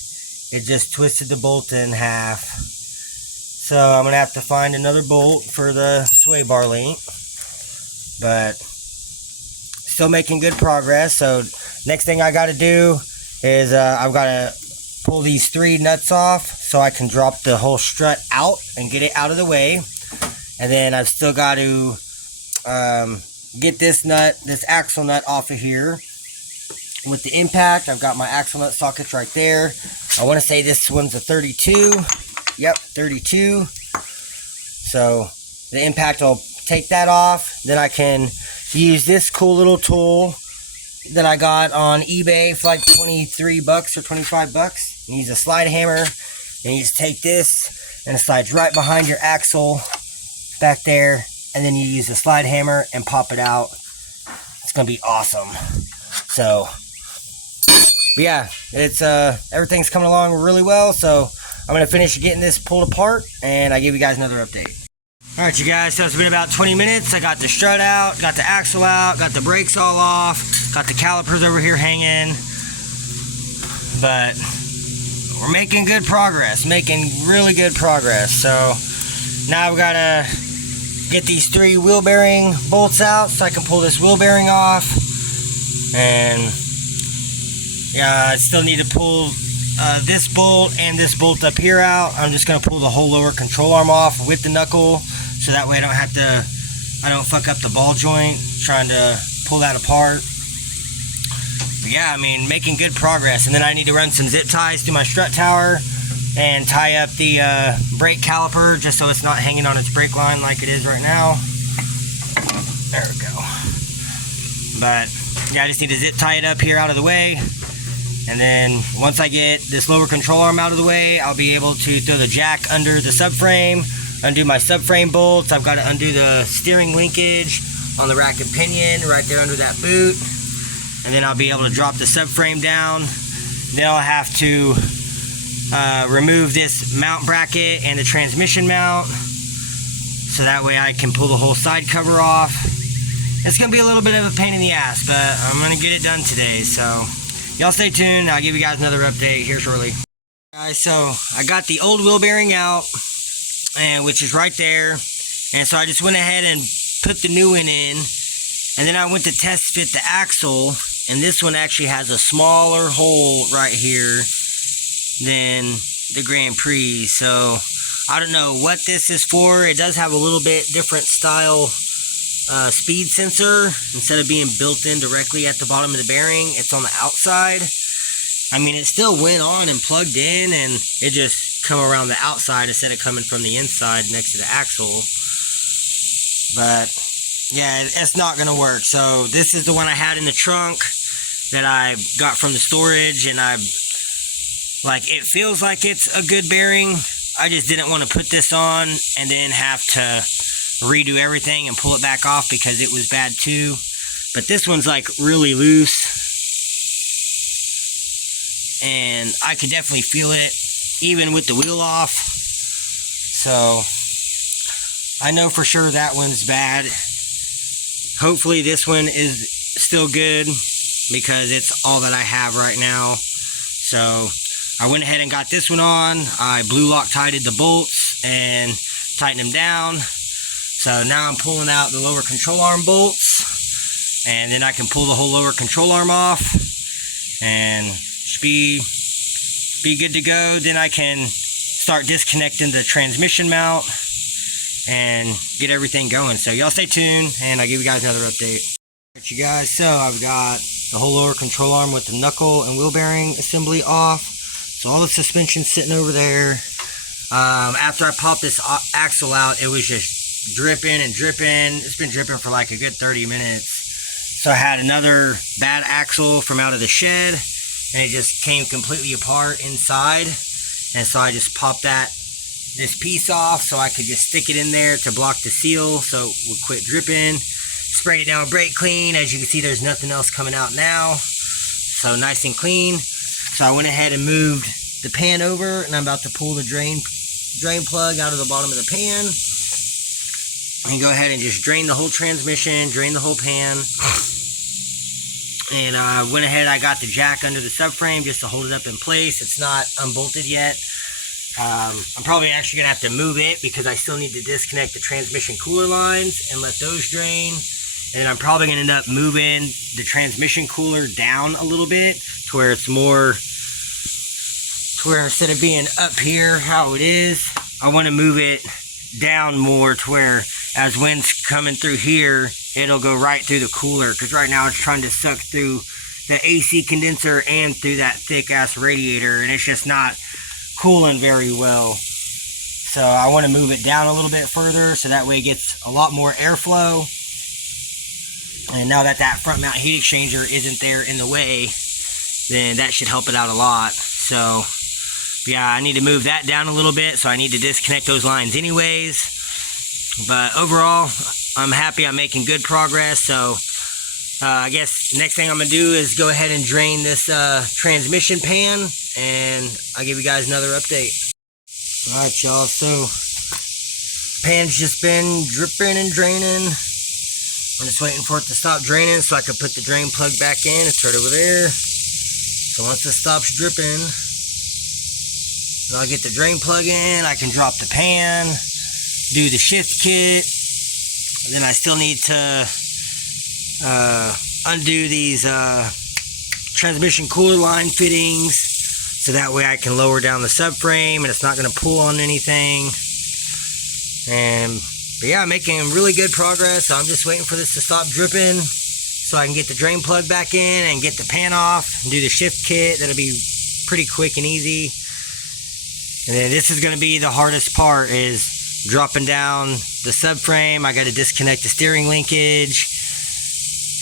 it just twisted the bolt in half. So I'm gonna have to find another bolt for the sway bar link, but still making good progress. So next thing I gotta do is I've gotta pull these 3 nuts off so I can drop the whole strut out and get it out of the way. And then I've still got to get this axle nut off of here with the impact. I've got my axle nut sockets right there. I want to say this one's a 32. Yep, 32. So the impact will take that off. Then I can use this cool little tool that I got on eBay for like 23 bucks or 25 bucks. And use a slide hammer, and you just take this and it slides right behind your axle back there, and then you use the slide hammer and pop it out. It's gonna be awesome. So but yeah, it's everything's coming along really well. So I'm gonna finish getting this pulled apart, and I'll give you guys another update. All right, you guys, so it's been about 20 minutes. I got the strut out, got the axle out, got the brakes all off, got the calipers over here hanging. But we're making good progress, making really good progress. So now I've got to get these 3 wheel bearing bolts out so I can pull this wheel bearing off. And yeah, I still need to pull this bolt and this bolt up here out. I'm just going to pull the whole lower control arm off with the knuckle, so that way I don't fuck up the ball joint trying to pull that apart. But yeah, I mean, making good progress. And then I need to run some zip ties through my strut tower and tie up the brake caliper just so it's not hanging on its brake line like it is right now. There we go. But yeah, I just need to zip tie it up here out of the way. And then once I get this lower control arm out of the way, I'll be able to throw the jack under the subframe, undo my subframe bolts. I've got to undo the steering linkage on the rack and pinion right there under that boot. And then I'll be able to drop the subframe down. Then I'll have to remove this mount bracket and the transmission mount, so that way I can pull the whole side cover off. It's going to be a little bit of a pain in the ass, but I'm going to get it done today. So y'all stay tuned. I'll give you guys another update here shortly. Guys, so I got the old wheel bearing out, and which is right there. And so I just went ahead and put the new one in. And then I went to test fit the axle, and this one actually has a smaller hole right here than the Grand Prix. So I don't know what this is for. It does have a little bit different style speed sensor. Instead of being built in directly at the bottom of the bearing, it's on the outside. I mean, it still went on and plugged in, and it just come around the outside instead of coming from the inside next to the axle. But yeah, it's not gonna work. So this is the one I had in the trunk that I got from the storage, and it feels like it's a good bearing. I just didn't want to put this on and then have to redo everything and pull it back off because it was bad too. But this one's like really loose, and I could definitely feel it even with the wheel off. So I know for sure that one's bad. Hopefully this one is still good because it's all that I have right now. So I went ahead and got this one on. I blue Loctited the bolts and tightened them down. So now I'm pulling out the lower control arm bolts, and then I can pull the whole lower control arm off and should be good to go. Then I can start disconnecting the transmission mount and get everything going. So y'all stay tuned, and I'll give you guys another update. Alright, you guys, so I've got the whole lower control arm with the knuckle and wheel bearing assembly off. So all the suspension sitting over there. After I popped this axle out, it was just dripping and dripping. It's been dripping for like a good 30 minutes. So I had another bad axle from out of the shed, and it just came completely apart inside. And so I just popped this piece off so I could just stick it in there to block the seal so it would quit dripping. Sprayed it down with brake clean. As you can see, there's nothing else coming out now. So nice and clean. So I went ahead and moved the pan over, and I'm about to pull the drain plug out of the bottom of the pan. And go ahead and just drain the whole transmission, drain the whole pan. And I went ahead, I got the jack under the subframe just to hold it up in place. It's not unbolted yet. I'm probably actually gonna have to move it because I still need to disconnect the transmission cooler lines and let those drain. And I'm probably gonna end up moving the transmission cooler down a little bit to where it's more, to where instead of being up here how it is, I want to move it down more to where as wind's coming through here, it'll go right through the cooler, because right now it's trying to suck through the AC condenser and through that thick ass radiator, and it's just not cooling very well. So I want to move it down a little bit further so that way it gets a lot more airflow. And now that that front mount heat exchanger isn't there in the way, then that should help it out a lot. So yeah, I need to move that down a little bit, so I need to disconnect those lines anyways. But overall, I'm happy I'm making good progress. So I guess next thing I'm gonna do is go ahead and drain this transmission pan, and I'll give you guys another update. All right, y'all, so pan's just been dripping and draining. I'm just waiting for it to stop draining so I can put the drain plug back in. It's right over there. So once it stops dripping, then I'll get the drain plug in, I can drop the pan, do the shift kit. Then I still need to undo these transmission cooler line fittings so that way I can lower down the subframe and it's not going to pull on anything. But yeah, I'm making really good progress, so I'm just waiting for this to stop dripping so I can get the drain plug back in and get the pan off and do the shift kit. That'll be pretty quick and easy. And then this is going to be the hardest part, is dropping down the subframe. I got to disconnect the steering linkage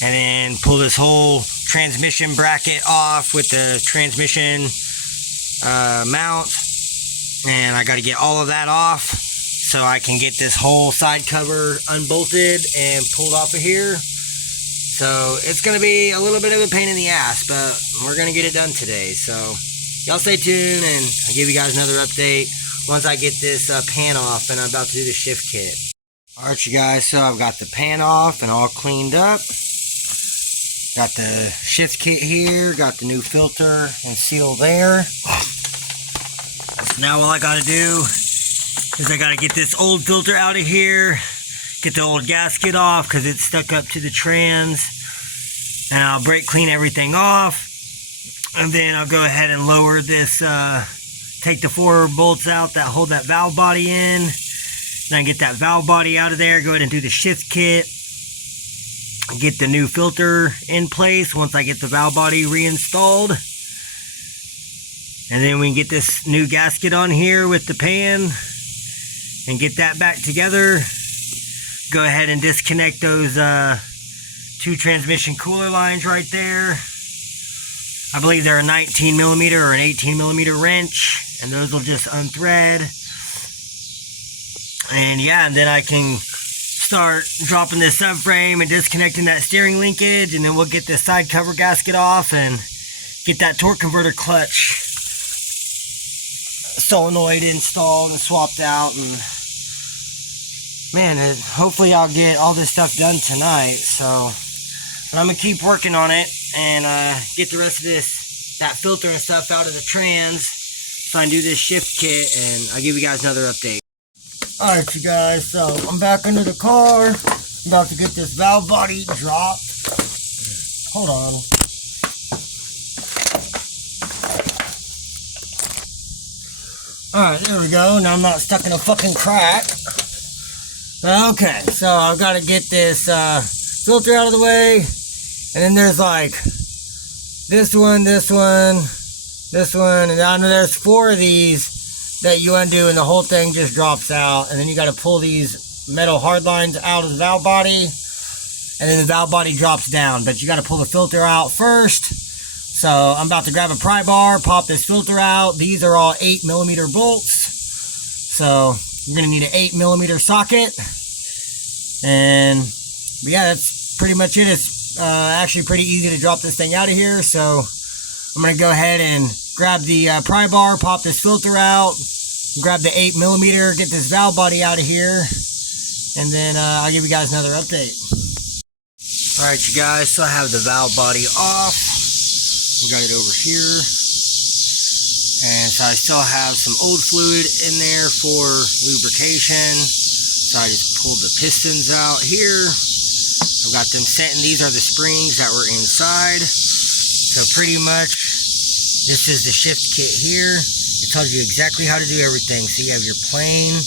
and then pull this whole transmission bracket off with the transmission mount, and I got to get all of that off so I can get this whole side cover unbolted and pulled off of here. So it's going to be a little bit of a pain in the ass, but we're going to get it done today. So y'all stay tuned, and I'll give you guys another update once I get this pan off and I'm about to do the shift kit. Alright, you guys, so I've got the pan off and all cleaned up. Got the shift kit here, got the new filter and seal there. So now all I gotta do is I gotta get this old filter out of here, get the old gasket off because it's stuck up to the trans, and I'll brake clean everything off, and then I'll go ahead and lower this, take the 4 bolts out that hold that valve body in, then get that valve body out of there, go ahead and do the shift kit, get the new filter in place once I get the valve body reinstalled, and then we can get this new gasket on here with the pan and get that back together. Go ahead and disconnect those 2 transmission cooler lines right there. I believe they're a 19mm or an 18mm wrench, and those will just unthread. And yeah, and then I can start dropping this subframe and disconnecting that steering linkage, and then we'll get this side cover gasket off and get that torque converter clutch solenoid installed and swapped out. And man, hopefully I'll get all this stuff done tonight. So I'm gonna keep working on it and get the rest of that filter and stuff out of the trans so I can do this shift kit, and I'll give you guys another update. Alright, you guys, so I'm back under the car. I'm about to get this valve body dropped. Hold on. Alright, there we go. Now I'm not stuck in a fucking crack. Okay, so I've got to get this filter out of the way. And then there's like this one, and I know there's 4 of these that you undo, and the whole thing just drops out. And then you got to pull these metal hard lines out of the valve body, and then the valve body drops down, but you got to pull the filter out first. So I'm about to grab a pry bar, pop this filter out. These are all 8mm bolts, so you're gonna need an 8mm socket. And yeah, that's pretty much it. It's actually pretty easy to drop this thing out of here. So I'm gonna go ahead and grab the pry bar, pop this filter out, grab the 8mm, get this valve body out of here, and then I'll give you guys another update. Alright, you guys, so I have the valve body off. We got it over here. And so I still have some old fluid in there for lubrication. So I just pulled the pistons out here. I've got them set, and these are the springs that were inside. So pretty much, this is the shift kit here. It tells you exactly how to do everything. So you have your plane.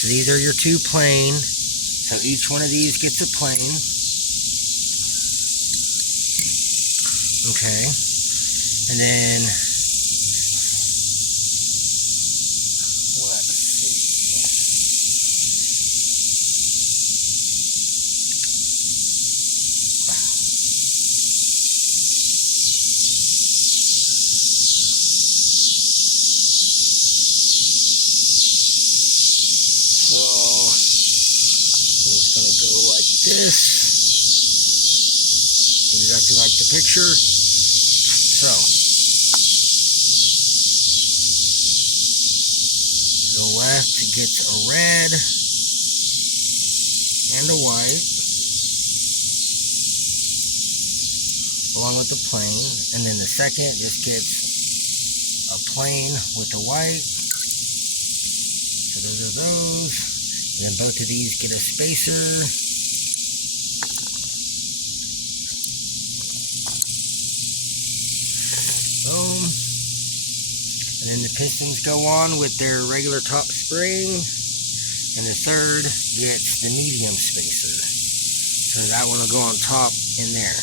So these are your two plane. So each one of these gets a plane. Okay. And then, let's see. So it's going to go like this, exactly like the picture. So the left gets a red and a white along with the plane, and then the second just gets a plane with the white. So those are those. And then both of these get a spacer. Boom. And then the pistons go on with their regular top spring. And the third gets the medium spacer. So that one will go on top in there.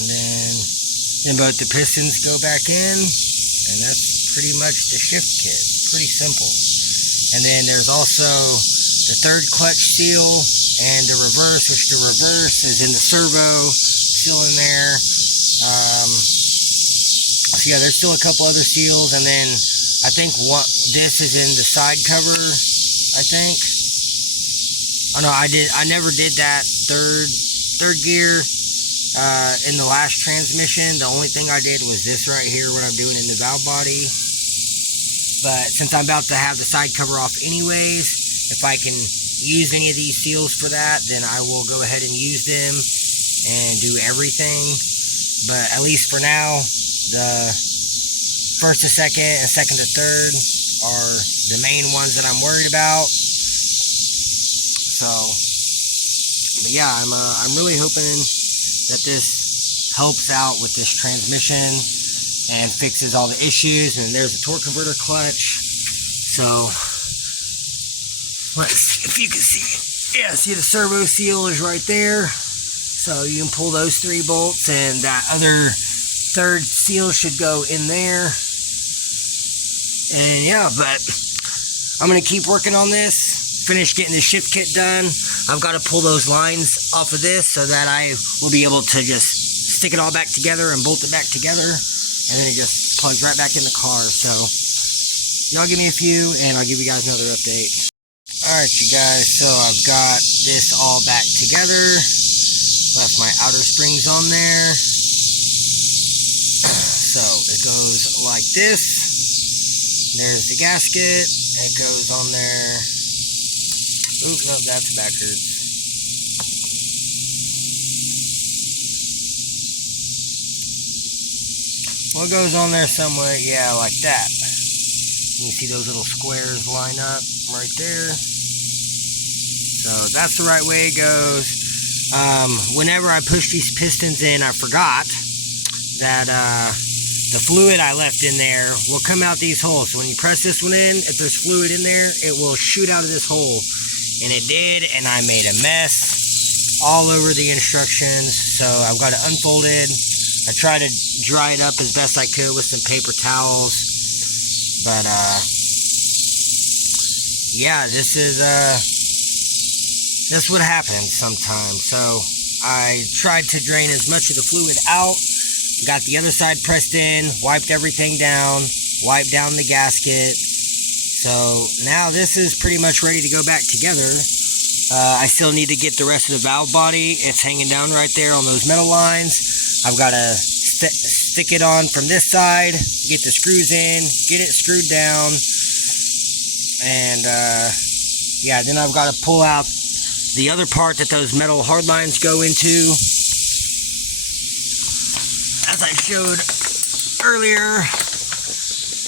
And then both the pistons go back in. And that's pretty much the shift kit. Pretty simple. And then there's also the third clutch seal and the reverse, which the reverse is in the servo, still in there. So yeah, there's still a couple other seals, and then I think this is in the side cover, I think. Oh no, I never did that third gear in the last transmission. The only thing I did was this right here, what I'm doing in the valve body. But since I'm about to have the side cover off anyways, if I can use any of these seals for that, then I will go ahead and use them and do everything. But at least for now, the first to second and second to third are the main ones that I'm worried about. So, but yeah, I'm really hoping that this helps out with this transmission and fixes all the issues. And there's a torque converter clutch. So let's see if you can see it. Yeah, see the servo seal is right there. So you can pull those 3 bolts, and that other third seal should go in there. And yeah, but I'm gonna keep working on this, finish getting the shift kit done. I've got to pull those lines off of this so that I will be able to just stick it all back together and bolt it back together, and then it just plugs right back in the car. So y'all give me a few, and I'll give you guys another update. Alright, you guys, so I've got this all back together. Left my outer springs on there. So it goes like this. There's the gasket. It goes on there. Oop, no, that's backwards. Well, it goes on there somewhere, yeah, like that. You see those little squares line up right there. So that's the right way it goes. Whenever I push these pistons in, I forgot that the fluid I left in there will come out these holes. So when you press this one in, if there's fluid in there, it will shoot out of this hole. And it did, and I made a mess all over the instructions. So I've got it unfolded. I tried to dry it up as best I could with some paper towels. But yeah, this what happens sometimes. So I tried to drain as much of the fluid out, got the other side pressed in, wiped everything down, wiped down the gasket. So now this is pretty much ready to go back together. I still need to get the rest of the valve body. It's hanging down right there on those metal lines. I've got to stick it on from this side, get the screws in, get it screwed down, and yeah, then I've got to pull out the other part that those metal hard lines go into. As I showed earlier,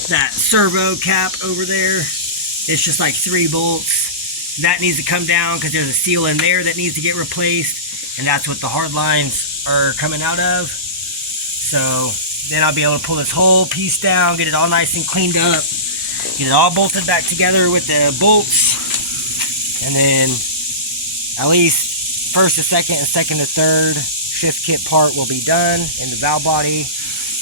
that servo cap over there, it's just like 3 bolts. That needs to come down because there's a seal in there that needs to get replaced, and that's what the hard lines are coming out of. So then I'll be able to pull this whole piece down, get it all nice and cleaned up, get it all bolted back together with the bolts, and then at least first to second and second to third shift kit part will be done in the valve body.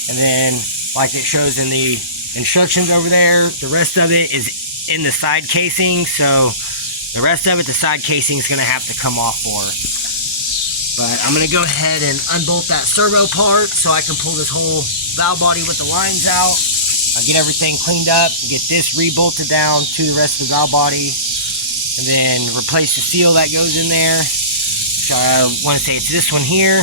And then, like it shows in the instructions over there, the rest of it is in the side casing. So the rest of it, the side casing is going to have to come off for. But I'm going to go ahead and unbolt that servo part so I can pull this whole valve body with the lines out. I'll get everything cleaned up, get this rebolted down to the rest of the valve body, and then replace the seal that goes in there. So I want to say it's this one here.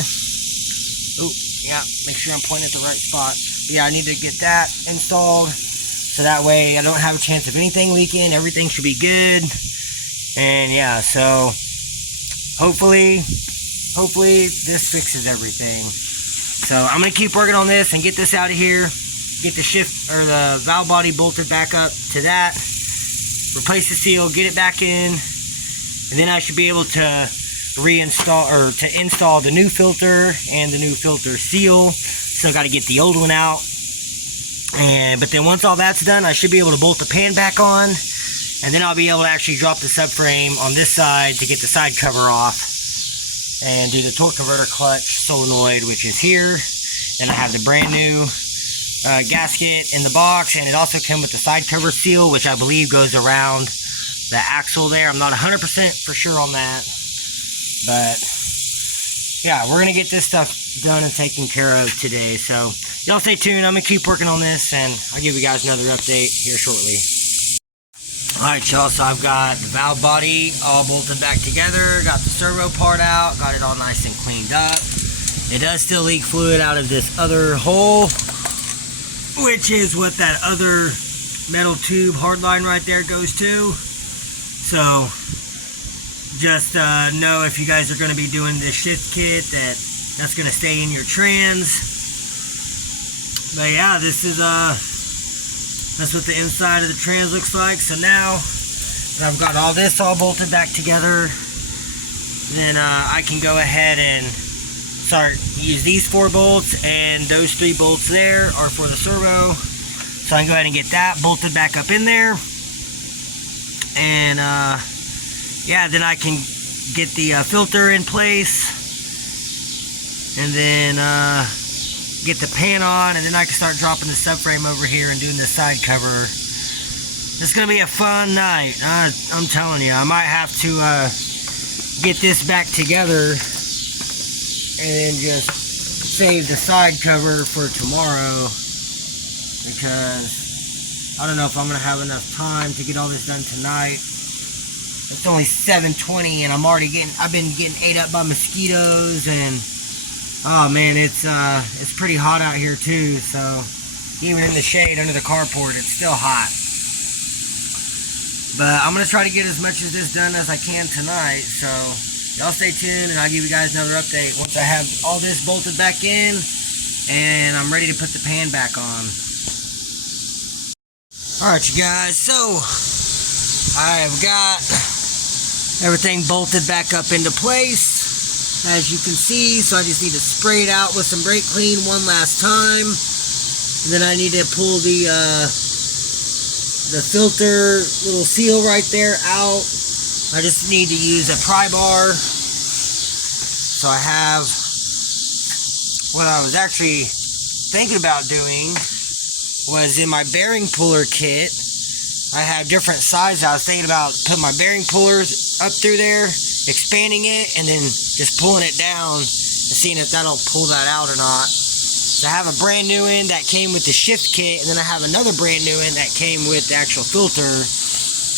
Ooh, yeah, make sure I'm pointing at the right spot. But yeah, I need to get that installed so that way I don't have a chance of anything leaking. Everything should be good. And yeah, so hopefully this fixes everything. So I'm gonna keep working on this and get this out of here, get the shift or the valve body bolted back up to that, replace the seal, get it back in, and then I should be able to reinstall or to install the new filter and the new filter seal. Still got to get the old one out, but then once all that's done, I should be able to bolt the pan back on, and then I'll be able to actually drop the subframe on this side to get the side cover off and do the torque converter clutch solenoid, which is here. Then I have the brand new gasket in the box, and it also came with the side cover seal, which I believe goes around the axle there. I'm not 100% for sure on that, but yeah, we're gonna get this stuff done and taken care of today. So y'all stay tuned. I'm gonna keep working on this, and I'll give you guys another update here shortly. Alright y'all, so I've got the valve body all bolted back together, got the servo part out, got it all nice and cleaned up. It does still leak fluid out of this other hole, which is what that other metal tube hard line right there goes to. So just know if you guys are going to be doing this shift kit that's going to stay in your trans. But yeah, this is that's what the inside of the trans looks like. So now that I've got all this all bolted back together, then I can go ahead and start use these 4 bolts, and those 3 bolts there are for the servo. So I can go ahead and get that bolted back up in there, and yeah, then I can get the filter in place, and then get the pan on, and then I can start dropping the subframe over here and doing the side cover. It's gonna be a fun night. I'm telling you, I might have to get this back together and then just save the side cover for tomorrow, because I don't know if I'm gonna have enough time to get all this done tonight. It's only 7:20 and I've been getting ate up by mosquitoes, and oh man, it's pretty hot out here too. So even in the shade under the carport, it's still hot. But I'm gonna try to get as much of this done as I can tonight. So y'all stay tuned, and I'll give you guys another update once I have all this bolted back in and I'm ready to put the pan back on. Alright you guys, so I've got everything bolted back up into place, as you can see. So I just need to spray it out with some brake clean one last time, and then I need to pull the filter little seal right there out. I just need to use a pry bar. So I have, what I was actually thinking about doing was in my bearing puller kit, I have different sizes. I was thinking about putting my bearing pullers up through there, expanding it, and then just pulling it down and seeing if that'll pull that out or not. So I have a brand new one that came with the shift kit, and then I have another brand new one that came with the actual filter.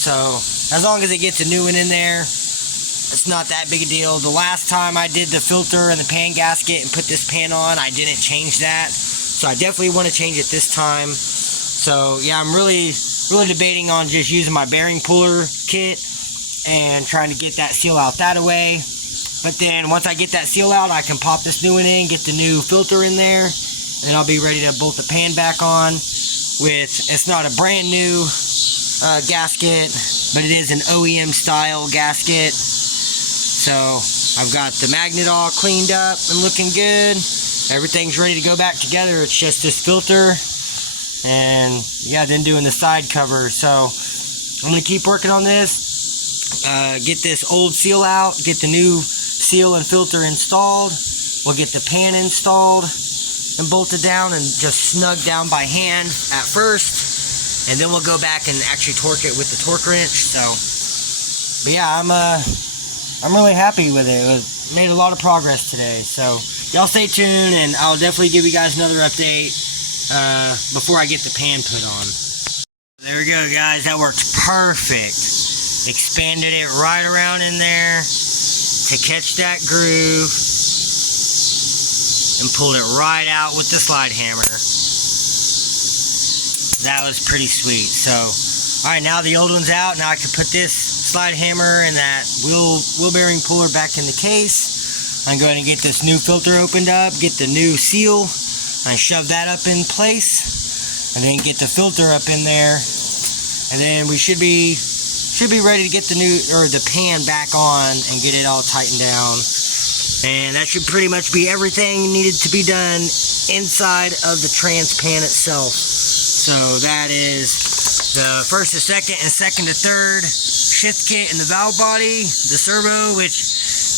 So as long as it gets a new one in there, it's not that big a deal. The last time I did the filter and the pan gasket and put this pan on, I didn't change that. So I definitely want to change it this time. So yeah, I'm really debating on just using my bearing puller kit and trying to get that seal out that way. But then once I get that seal out, I can pop this new one in, get the new filter in there, and then I'll be ready to bolt the pan back on. It's not a brand new gasket, but it is an OEM style gasket. So I've got the magnet all cleaned up and looking good. Everything's ready to go back together. It's just this filter, and yeah, then doing the side cover. So I'm gonna keep working on this, get this old seal out, get the new seal and filter installed. We'll get the pan installed and bolted down and just snug down by hand at first, and then we'll go back and actually torque it with the torque wrench. So, but yeah, I'm really happy with it. Made a lot of progress today. So y'all stay tuned, and I'll definitely give you guys another update before I get the pan put on. There we go, guys. That worked perfect. Expanded it right around in there to catch that groove, and pulled it right out with the slide hammer. That was pretty sweet. So, alright, now the old one's out. Now I can put this slide hammer and that wheel bearing puller back in the case. I'm going to get this new filter opened up, get the new seal, and shove that up in place, and then get the filter up in there, and then we should be ready to get the pan back on and get it all tightened down. And that should pretty much be everything needed to be done inside of the trans pan itself. So that is the first to second and second to third shift kit and the valve body, the servo, which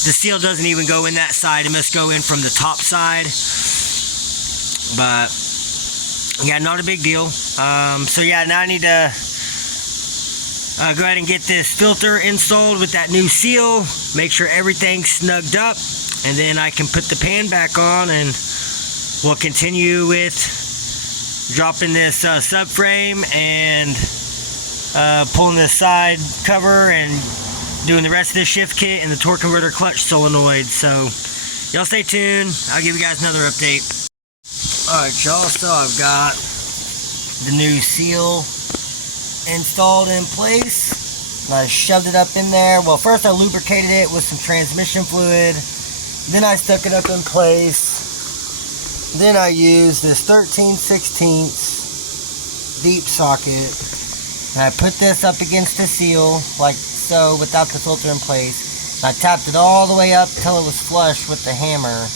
the seal doesn't even go in that side. It must go in from the top side. But yeah, not a big deal. So yeah, now I need to go ahead and get this filter installed with that new seal, make sure everything's snugged up, and then I can put the pan back on, and we'll continue with dropping this subframe and pulling the side cover and doing the rest of the shift kit and the torque converter clutch solenoid. So y'all stay tuned. I'll give you guys another update. Alright, y'all, so I've got the new seal installed in place. I shoved it up in there. Well, first I lubricated it with some transmission fluid, then I stuck it up in place, then I used this 13/16 deep socket, and I put this up against the seal like so without the filter in place, and I tapped it all the way up till it was flush with the hammer.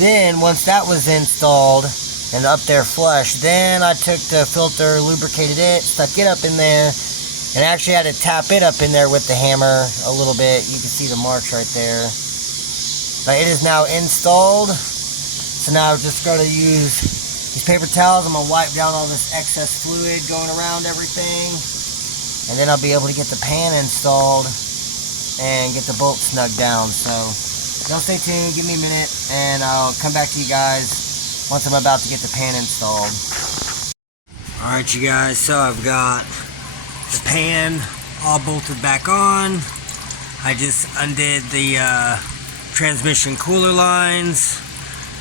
Then once that was installed and up there flush, then I took the filter, lubricated it, stuck it up in there, and actually had to tap it up in there with the hammer a little bit. You can see the marks right there. But it is now installed. So now I'm just going to use these paper towels. I'm going to wipe down all this excess fluid going around everything, and then I'll be able to get the pan installed and get the bolt snugged down. So y'all stay tuned, give me a minute, and I'll come back to you guys once I'm about to get the pan installed. Alright, you guys, so I've got the pan all bolted back on. I just undid the transmission cooler lines,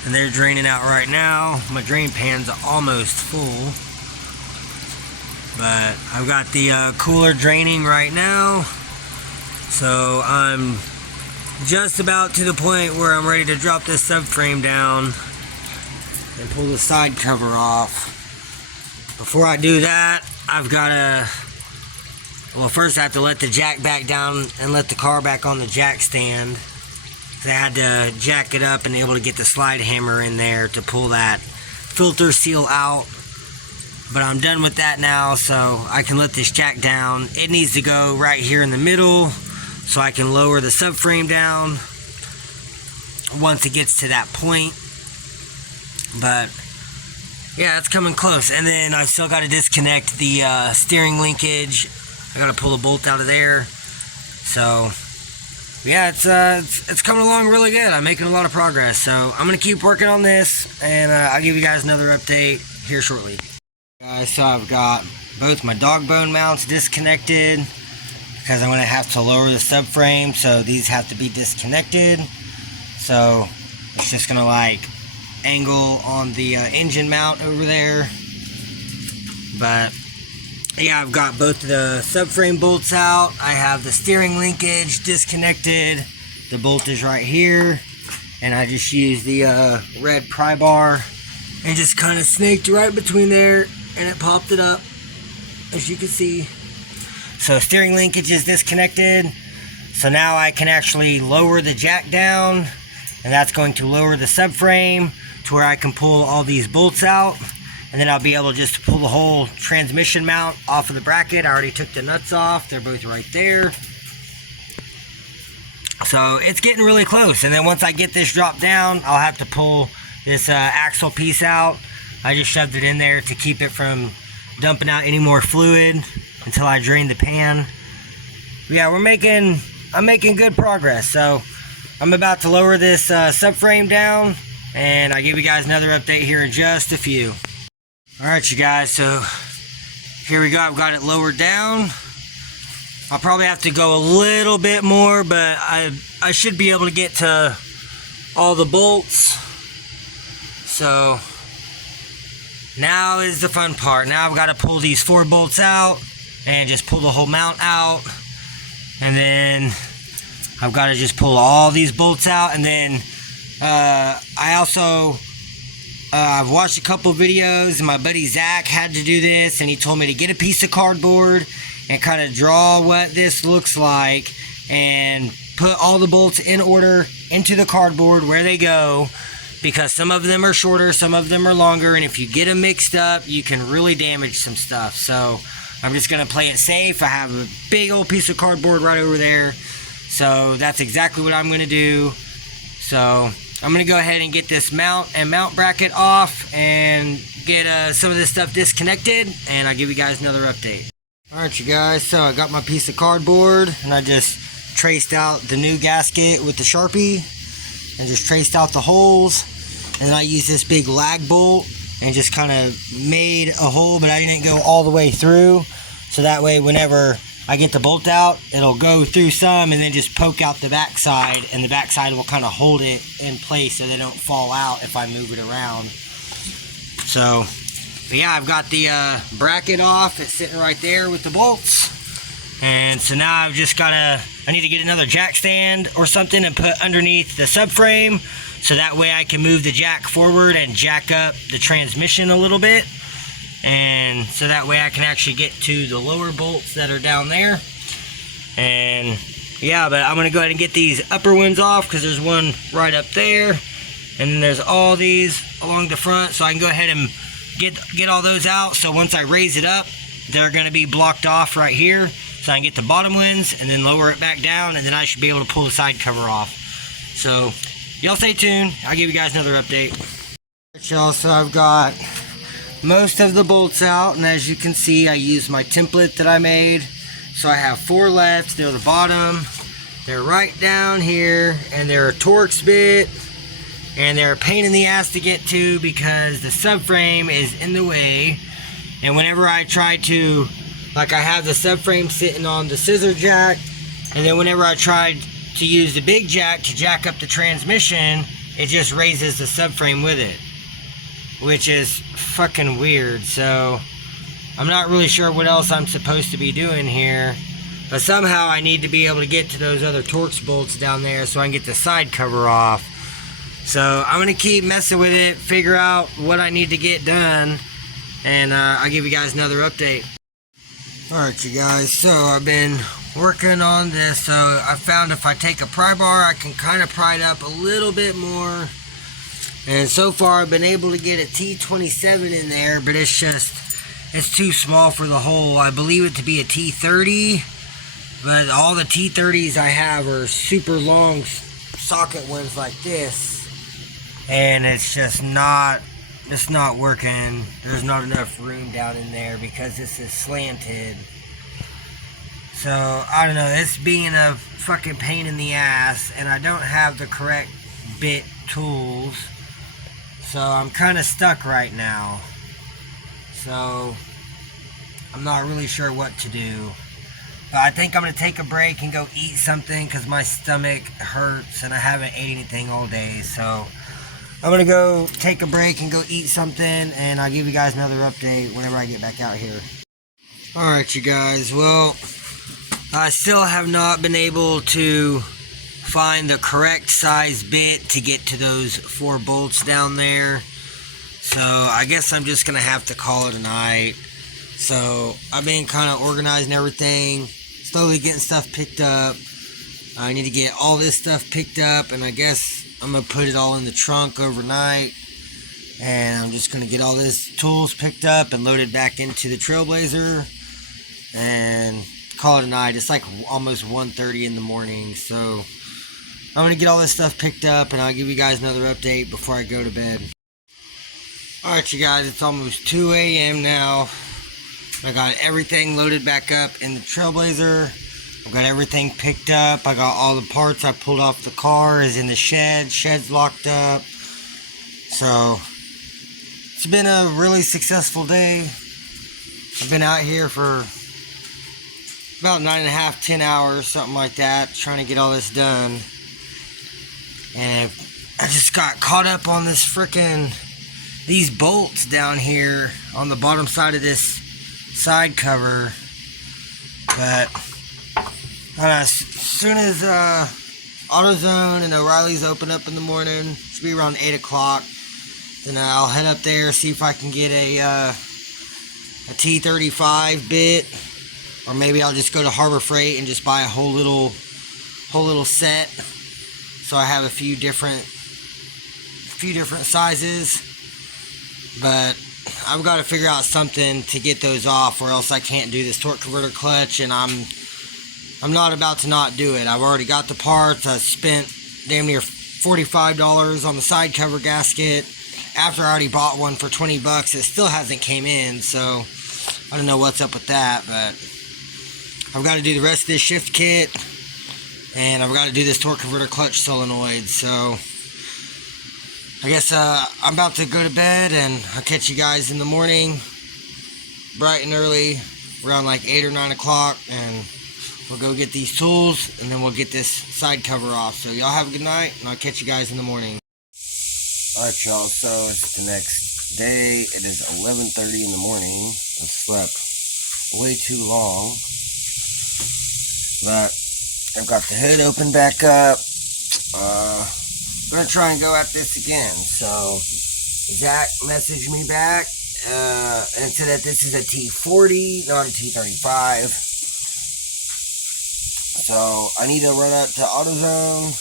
and they're draining out right now. My drain pan's almost full, but I've got the cooler draining right now. So I'm just about to the point where I'm ready to drop this subframe down and pull the side cover off. Before I do that, I've got to, well, first I have to let the jack back down and let the car back on the jack stand. I had to jack it up and able to get the slide hammer in there to pull that filter seal out. But I'm done with that now, so I can let this jack down. It needs to go right here in the middle so I can lower the subframe down once it gets to that point. But yeah, it's coming close. And then I've still got to disconnect the steering linkage. I got to pull the bolt out of there. So yeah, it's coming along really good. I'm making a lot of progress. So I'm gonna keep working on this, and I'll give you guys another update here shortly. Guys, so I've got both my dog bone mounts disconnected because I'm gonna have to lower the subframe, so these have to be disconnected. So it's just gonna like angle on the engine mount over there. But yeah, I've got both the subframe bolts out. I have the steering linkage disconnected. The bolt is right here. And I just used the red pry bar and just kind of snaked right between there, and it popped it up, as you can see. So steering linkage is disconnected. So now I can actually lower the jack down, and that's going to lower the subframe to where I can pull all these bolts out. And then I'll be able just to pull the whole transmission mount off of the bracket. I already took the nuts off. They're both right there. So it's getting really close. And then once I get this dropped down, I'll have to pull this axle piece out. I just shoved it in there to keep it from dumping out any more fluid until I drain the pan. But yeah, I'm making good progress. So I'm about to lower this subframe down, and I'll give you guys another update here in just a few. Alright, you guys, so here we go. I've got it lowered down. I'll probably have to go a little bit more, but I should be able to get to all the bolts. So now is the fun part. Now I've got to pull these 4 bolts out and just pull the whole mount out. And then I've got to just pull all these bolts out. And then I also I've watched a couple videos, and my buddy Zach had to do this, and he told me to get a piece of cardboard and kind of draw what this looks like and put all the bolts in order into the cardboard where they go, because some of them are shorter, some of them are longer, and if you get them mixed up, you can really damage some stuff. So I'm just going to play it safe. I have a big old piece of cardboard right over there, so that's exactly what I'm going to do. So I'm going to go ahead and get this mount and mount bracket off and get some of this stuff disconnected, and I'll give you guys another update. Alright, you guys, so I got my piece of cardboard, and I just traced out the new gasket with the Sharpie and just traced out the holes. And then I used this big lag bolt and just kind of made a hole, but I didn't go all the way through, so that way whenever I get the bolt out, it'll go through some and then just poke out the backside, and the backside will kind of hold it in place so they don't fall out if I move it around. So but yeah, I've got the bracket off. It's sitting right there with the bolts. And so now I've just I need to get another jack stand or something and put underneath the subframe, so that way I can move the jack forward and jack up the transmission a little bit. And so that way I can actually get to the lower bolts that are down there. And yeah, but I'm going to go ahead and get these upper ones off, because there's one right up there. And then there's all these along the front, so I can go ahead and get all those out. So once I raise it up, they're going to be blocked off right here, so I can get the bottom ones and then lower it back down, and then I should be able to pull the side cover off. So y'all stay tuned. I'll give you guys another update. Y'all, so I've got most of the bolts out, and as you can see, I used my template that I made. So I have 4 left. They're the bottom. They're right down here, and they're a Torx bit. And they're a pain in the ass to get to because the subframe is in the way. And whenever I try to, like, I have the subframe sitting on the scissor jack, and then whenever I tried to use the big jack to jack up the transmission, it just raises the subframe with it, which is fucking weird. So I'm not really sure what else I'm supposed to be doing here, but somehow I need to be able to get to those other Torx bolts down there so I can get the side cover off. So I'm going to keep messing with it, figure out what I need to get done, and I'll give you guys another update. Alright, you guys, so I've been working on this. So I found if I take a pry bar, I can kind of pry it up a little bit more. And so far I've been able to get a T27 in there, but it's too small for the hole. I believe it to be a T30, but all the T30s I have are super long socket ones like this. And it's just not working. There's not enough room down in there because this is slanted. So I don't know, it's being a fucking pain in the ass, and I don't have the correct bit tools, so I'm kind of stuck right now. So I'm not really sure what to do, but I think I'm gonna take a break and go eat something because my stomach hurts and I haven't ate anything all day. So I'm gonna go take a break and go eat something, and I'll give you guys another update whenever I get back out here. Alright, you guys, well, I still have not been able to find the correct size bit to get to those 4 bolts down there. So I guess I'm just going to have to call it a night. So I've been kind of organizing everything, slowly getting stuff picked up. I need to get all this stuff picked up, and I guess I'm going to put it all in the trunk overnight. And I'm just going to get all this tools picked up and loaded back into the Trailblazer and call it a night. It's like almost 1:30 in the morning, so I'm going to get all this stuff picked up and I'll give you guys another update before I go to bed. Alright, you guys, it's almost 2 a.m. now. I got everything loaded back up in the Trailblazer. I've got everything picked up. I got all the parts I pulled off the car is in the shed. Shed's locked up. So it's been a really successful day. I've been out here for about 9.5, 10 hours, something like that, trying to get all this done. And I just got caught up on this these bolts down here on the bottom side of this side cover. But as soon as AutoZone and O'Reilly's open up in the morning, should be around 8 o'clock, then I'll head up there, see if I can get a T35 bit, or maybe I'll just go to Harbor Freight and just buy a whole little set, so I have a few different sizes. But I've got to figure out something to get those off, or else I can't do this torque converter clutch, and I'm not about to not do it. I've already got the parts. I spent damn near $45 on the side cover gasket after I already bought one for 20 bucks. It still hasn't came in, so I don't know what's up with that. But I've got to do the rest of this shift kit, and I've got to do this torque converter clutch solenoid. So I guess I'm about to go to bed, and I'll catch you guys in the morning bright and early around like 8 or 9 o'clock, and we'll go get these tools, and then we'll get this side cover off. So y'all have a good night, and I'll catch you guys in the morning. Alright, y'all, so it's the next day. It is 11:30 in the morning. I slept way too long, but I've got the hood open back up. I'm gonna try and go at this again. So Zach messaged me back and said that this is a T40, not a T35. So I need to run up to AutoZone,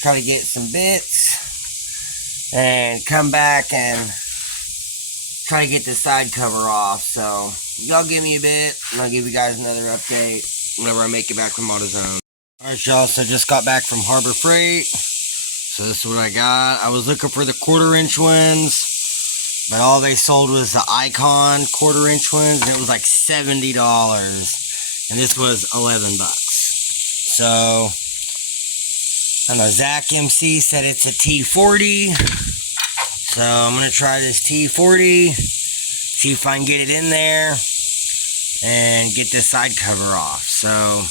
try to get some bits, and come back and try to get the side cover off. So y'all give me a bit, and I'll give you guys another update whenever I make it back from AutoZone. Alright, y'all, so just got back from Harbor Freight. So this is what I got. I was looking for the 1/4-inch ones, but all they sold was the Icon 1/4-inch ones, and it was like $70, and this was 11 bucks. So I don't know, Zach MC said it's a T40, so I'm gonna try this T40, see if I can get it in there and get this side cover off. So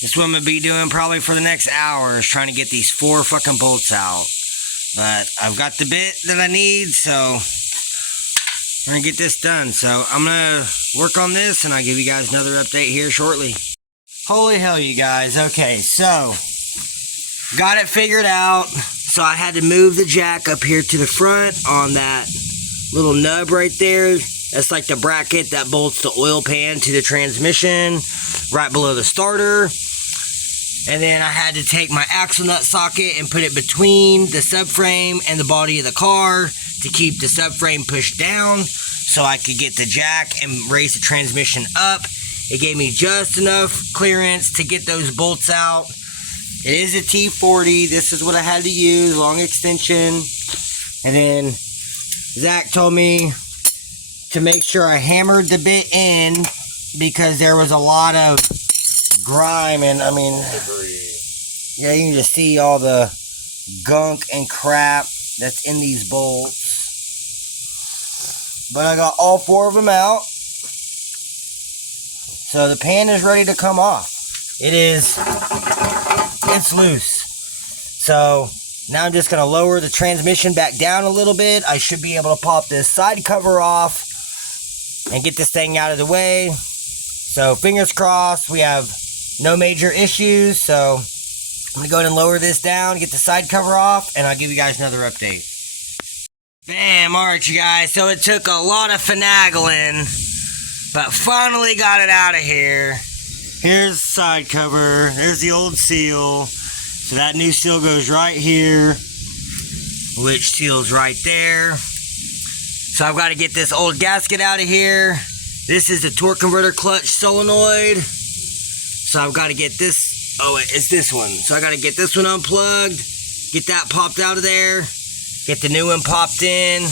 this is what I'm going to be doing probably for the next hour, is trying to get these 4 fucking bolts out. But I've got the bit that I need, so I'm going to get this done. So I'm going to work on this, and I'll give you guys another update here shortly. Holy hell, you guys. Okay, so got it figured out. So I had to move the jack up here to the front on that little nub right there. That's like the bracket that bolts the oil pan to the transmission right below the starter. And then I had to take my axle nut socket and put it between the subframe and the body of the car to keep the subframe pushed down so I could get the jack and raise the transmission up. It gave me just enough clearance to get those bolts out. It is a T40. This is what I had to use, long extension. And then Zach told me to make sure I hammered the bit in, because there was a lot of grime, and I mean, yeah, you can just see all the gunk and crap that's in these bolts. But I got all 4 of them out, so the pan is ready to come off. It's loose. So now I'm just going to lower the transmission back down a little bit. I should be able to pop this side cover off and get this thing out of the way. So fingers crossed, we have no major issues. So I'm gonna go ahead and lower this down, get the side cover off, and I'll give you guys another update. Bam, alright you guys, so it took a lot of finagling, but finally got it out of here. Here's the side cover, there's the old seal. So that new seal goes right here, which seal's right there. So I've got to get this old gasket out of here. This is the torque converter clutch solenoid. So I've got to get this, oh it's this one. So I got to get this one unplugged, get that popped out of there, get the new one popped in,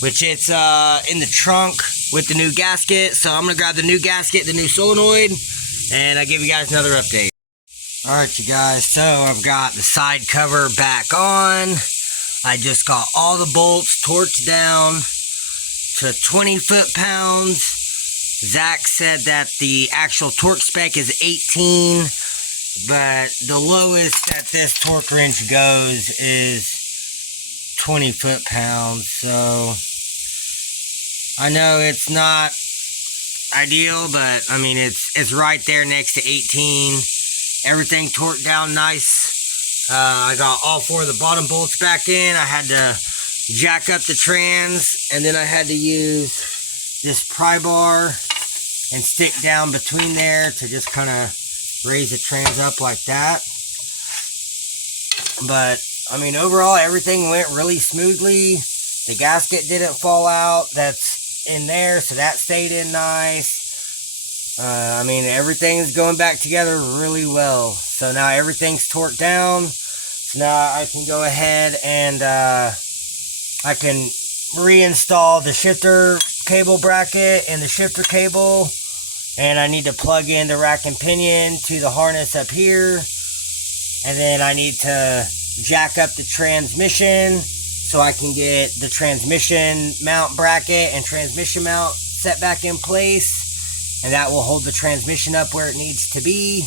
which it's in the trunk with the new gasket. So I'm going to grab the new gasket, the new solenoid, and I'll give you guys another update. Alright you guys, so I've got the side cover back on. I just got all the bolts torqued down to 20 foot-pounds. Zach said that the actual torque spec is 18, but the lowest that this torque wrench goes is 20 foot-pounds. So I know it's not ideal, but I mean it's right there next to 18. Everything torqued down nice. I got all 4 of the bottom bolts back in. I had to jack up the trans, and then I had to use this pry bar and stick down between there to just kind of raise the trans up like that. But I mean overall everything went really smoothly. The gasket didn't fall out, that's in there, so that stayed in nice. I mean everything's going back together really well. So now everything's torqued down. So now I can go ahead and I can reinstall the shifter cable bracket and the shifter cable. And I need to plug in the rack and pinion to the harness up here. And then I need to jack up the transmission so I can get the transmission mount bracket and transmission mount set back in place. And that will hold the transmission up where it needs to be.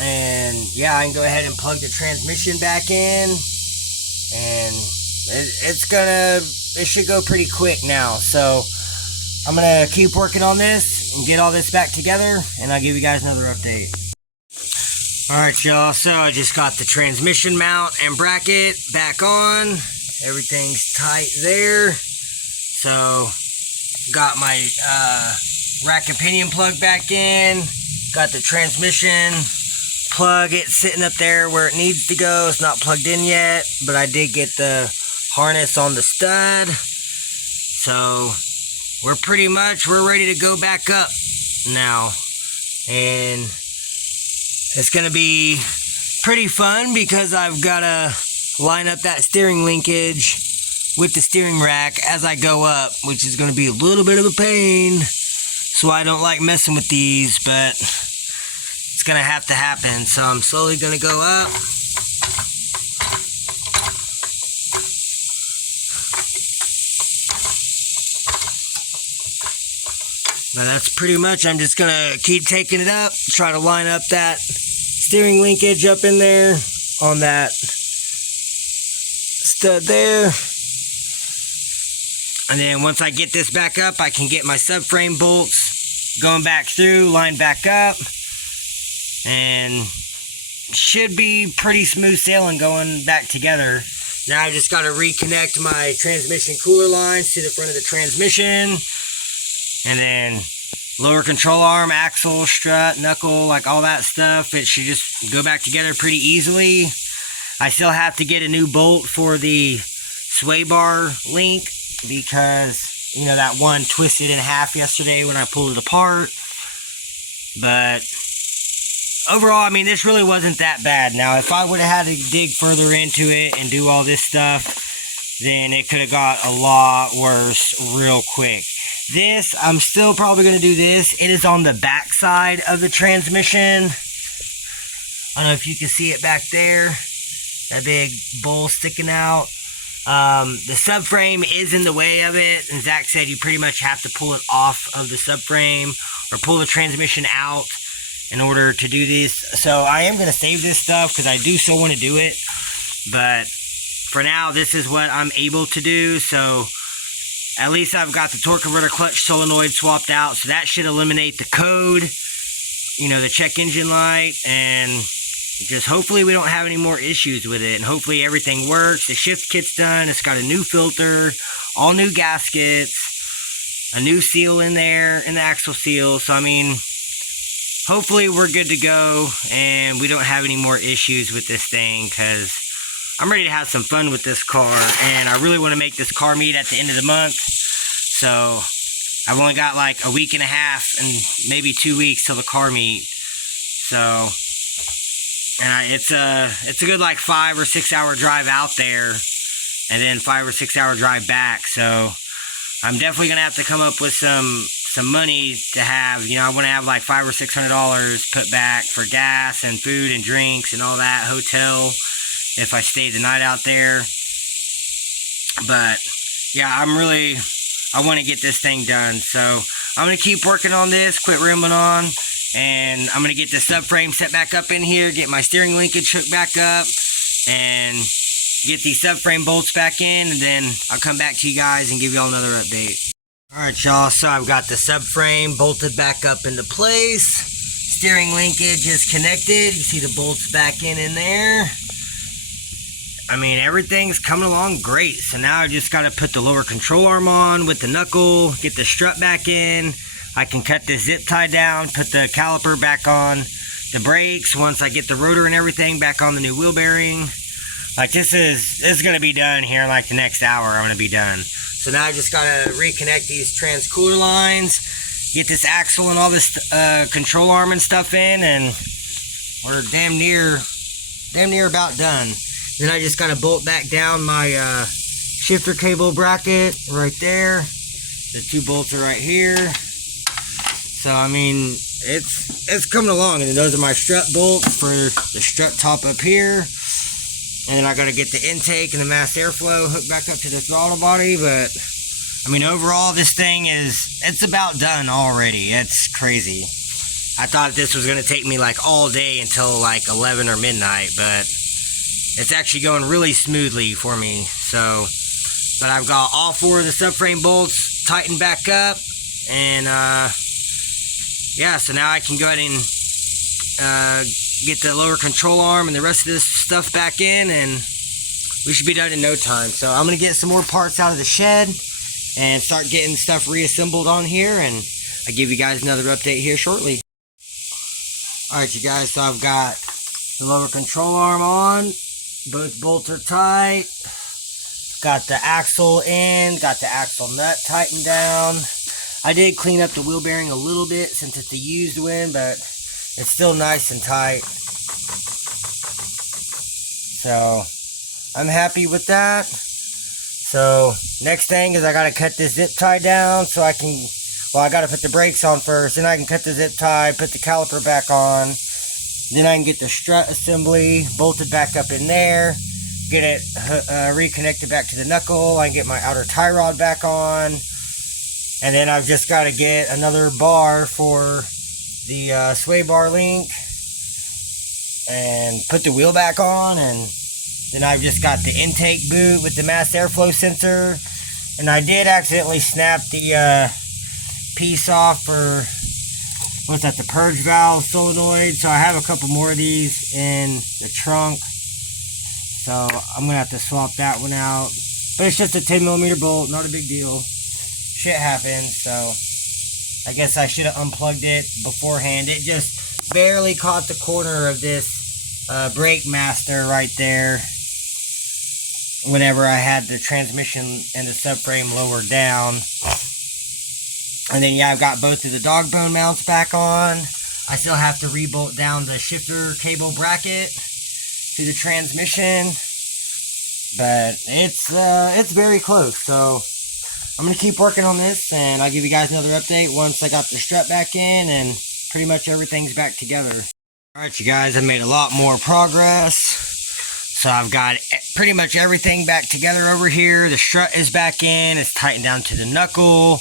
And yeah, I can go ahead and plug the transmission back in. And it should go pretty quick now. So I'm gonna keep working on this and get all this back together, and I'll give you guys another update. Alright y'all, so I just got the transmission mount and bracket back on. Everything's tight there. So got my rack and pinion plug back in. Got the transmission plug, it's sitting up there where it needs to go. It's not plugged in yet, but I did get the harness on the stud. So we're ready to go back up now. And it's gonna be pretty fun because I've gotta line up that steering linkage with the steering rack as I go up, which is gonna be a little bit of a pain. So I don't like messing with these, but it's gonna have to happen. So I'm slowly gonna go up. Now that's pretty much, I'm just gonna keep taking it up, try to line up that steering linkage up in there on that stud there. And then once I get this back up, I can get my subframe bolts going back through, line back up, and should be pretty smooth sailing going back together. Now I just got to reconnect my transmission cooler lines to the front of the transmission, and then lower control arm, axle, strut, knuckle, like all that stuff. It should just go back together pretty easily. I still have to get a new bolt for the sway bar link because, you know, that one twisted in half yesterday when I pulled it apart. But overall, I mean, this really wasn't that bad. Now, if I would have had to dig further into it and do all this stuff, then it could have got a lot worse real quick. This, I'm still probably going to do this. It is on the back side of the transmission. I don't know if you can see it back there. That big bowl sticking out. The subframe is in the way of it, and Zach said you pretty much have to pull it off of the subframe or pull the transmission out in order to do this. So I am going to save this stuff because I do still want to do it, but for now this is what I'm able to do. So at least I've got the torque converter clutch solenoid swapped out, so that should eliminate the code, you know, the check engine light, and just hopefully we don't have any more issues with it, and hopefully everything works. The shift kit's done. It's got a new filter, all new gaskets, a new seal in there, in the axle seal. So I mean, hopefully we're good to go and we don't have any more issues with this thing, because I'm ready to have some fun with this car, and I really want to make this car meet at the end of the month. So I've only got like a week and a half and maybe 2 weeks till the car meet. So, and it's a good like 5 or 6 hour drive out there, and then 5 or 6 hour drive back. So I'm definitely gonna have to come up with some money to have, you know, I want to have like $500 or $600 put back for gas and food and drinks and all that, hotel, if I stay the night out there. But yeah, I want to get this thing done. So I'm going to keep working on this, quit rambling on, and I'm going to get the subframe set back up in here, get my steering linkage hooked back up, and get these subframe bolts back in, and then I'll come back to you guys and give you all another update. Alright y'all, so I've got the subframe bolted back up into place. Steering linkage is connected. You see the bolts back in there. I mean, everything's coming along great. So now I just got to put the lower control arm on with the knuckle, get the strut back in. I can cut this zip tie down, put the caliper back on the brakes once I get the rotor and everything back on the new wheel bearing. Like this is going to be done here in like the next hour. I'm going to be done. So now I just got to reconnect these transcooler lines, get this axle and all this control arm and stuff in, and we're damn near about done. Then I just got to bolt back down my shifter cable bracket right there. The 2 bolts are right here. So I mean, it's coming along. And then those are my strut bolts for the strut top up here. And then I got to get the intake and the mass airflow hooked back up to the throttle body. But I mean, overall, this thing it's about done already. It's crazy. I thought this was going to take me like all day until like 11 or midnight, but it's actually going really smoothly for me. So, but I've got all 4 of the subframe bolts tightened back up, and yeah, so now I can go ahead and get the lower control arm and the rest of this stuff back in, and we should be done in no time. So I'm gonna get some more parts out of the shed and start getting stuff reassembled on here, and I'll give you guys another update here shortly. Alright you guys, so I've got the lower control arm on, both bolts are tight, got the axle in, got the axle nut tightened down. I did clean up the wheel bearing a little bit since it's a used one, but it's still nice and tight. So I'm happy with that. So next thing is I gotta cut this zip tie down so I can, well, I gotta put the brakes on first, then I can cut the zip tie, put the caliper back on, then I can get the strut assembly bolted back up in there, get it reconnected back to the knuckle. I can get my outer tie rod back on, and then I've just got to get another bar for the sway bar link and put the wheel back on, and then I've just got the intake boot with the mass airflow sensor. And I did accidentally snap the piece off for, what's that, the purge valve solenoid. So I have a couple more of these in the trunk, so I'm gonna have to swap that one out. But it's just a 10mm bolt, not a big deal. Shit happens. So I guess I should have unplugged it beforehand. It just barely caught the corner of this brake master right there whenever I had the transmission and the subframe lowered down. And then yeah, I've got both of the dog bone mounts back on. I still have to rebolt down the shifter cable bracket to the transmission, but it's very close. So I'm gonna keep working on this, and I'll give you guys another update once I got the strut back in and pretty much everything's back together. Alright you guys, I've made a lot more progress. So I've got pretty much everything back together over here. The strut is back in, it's tightened down to the knuckle.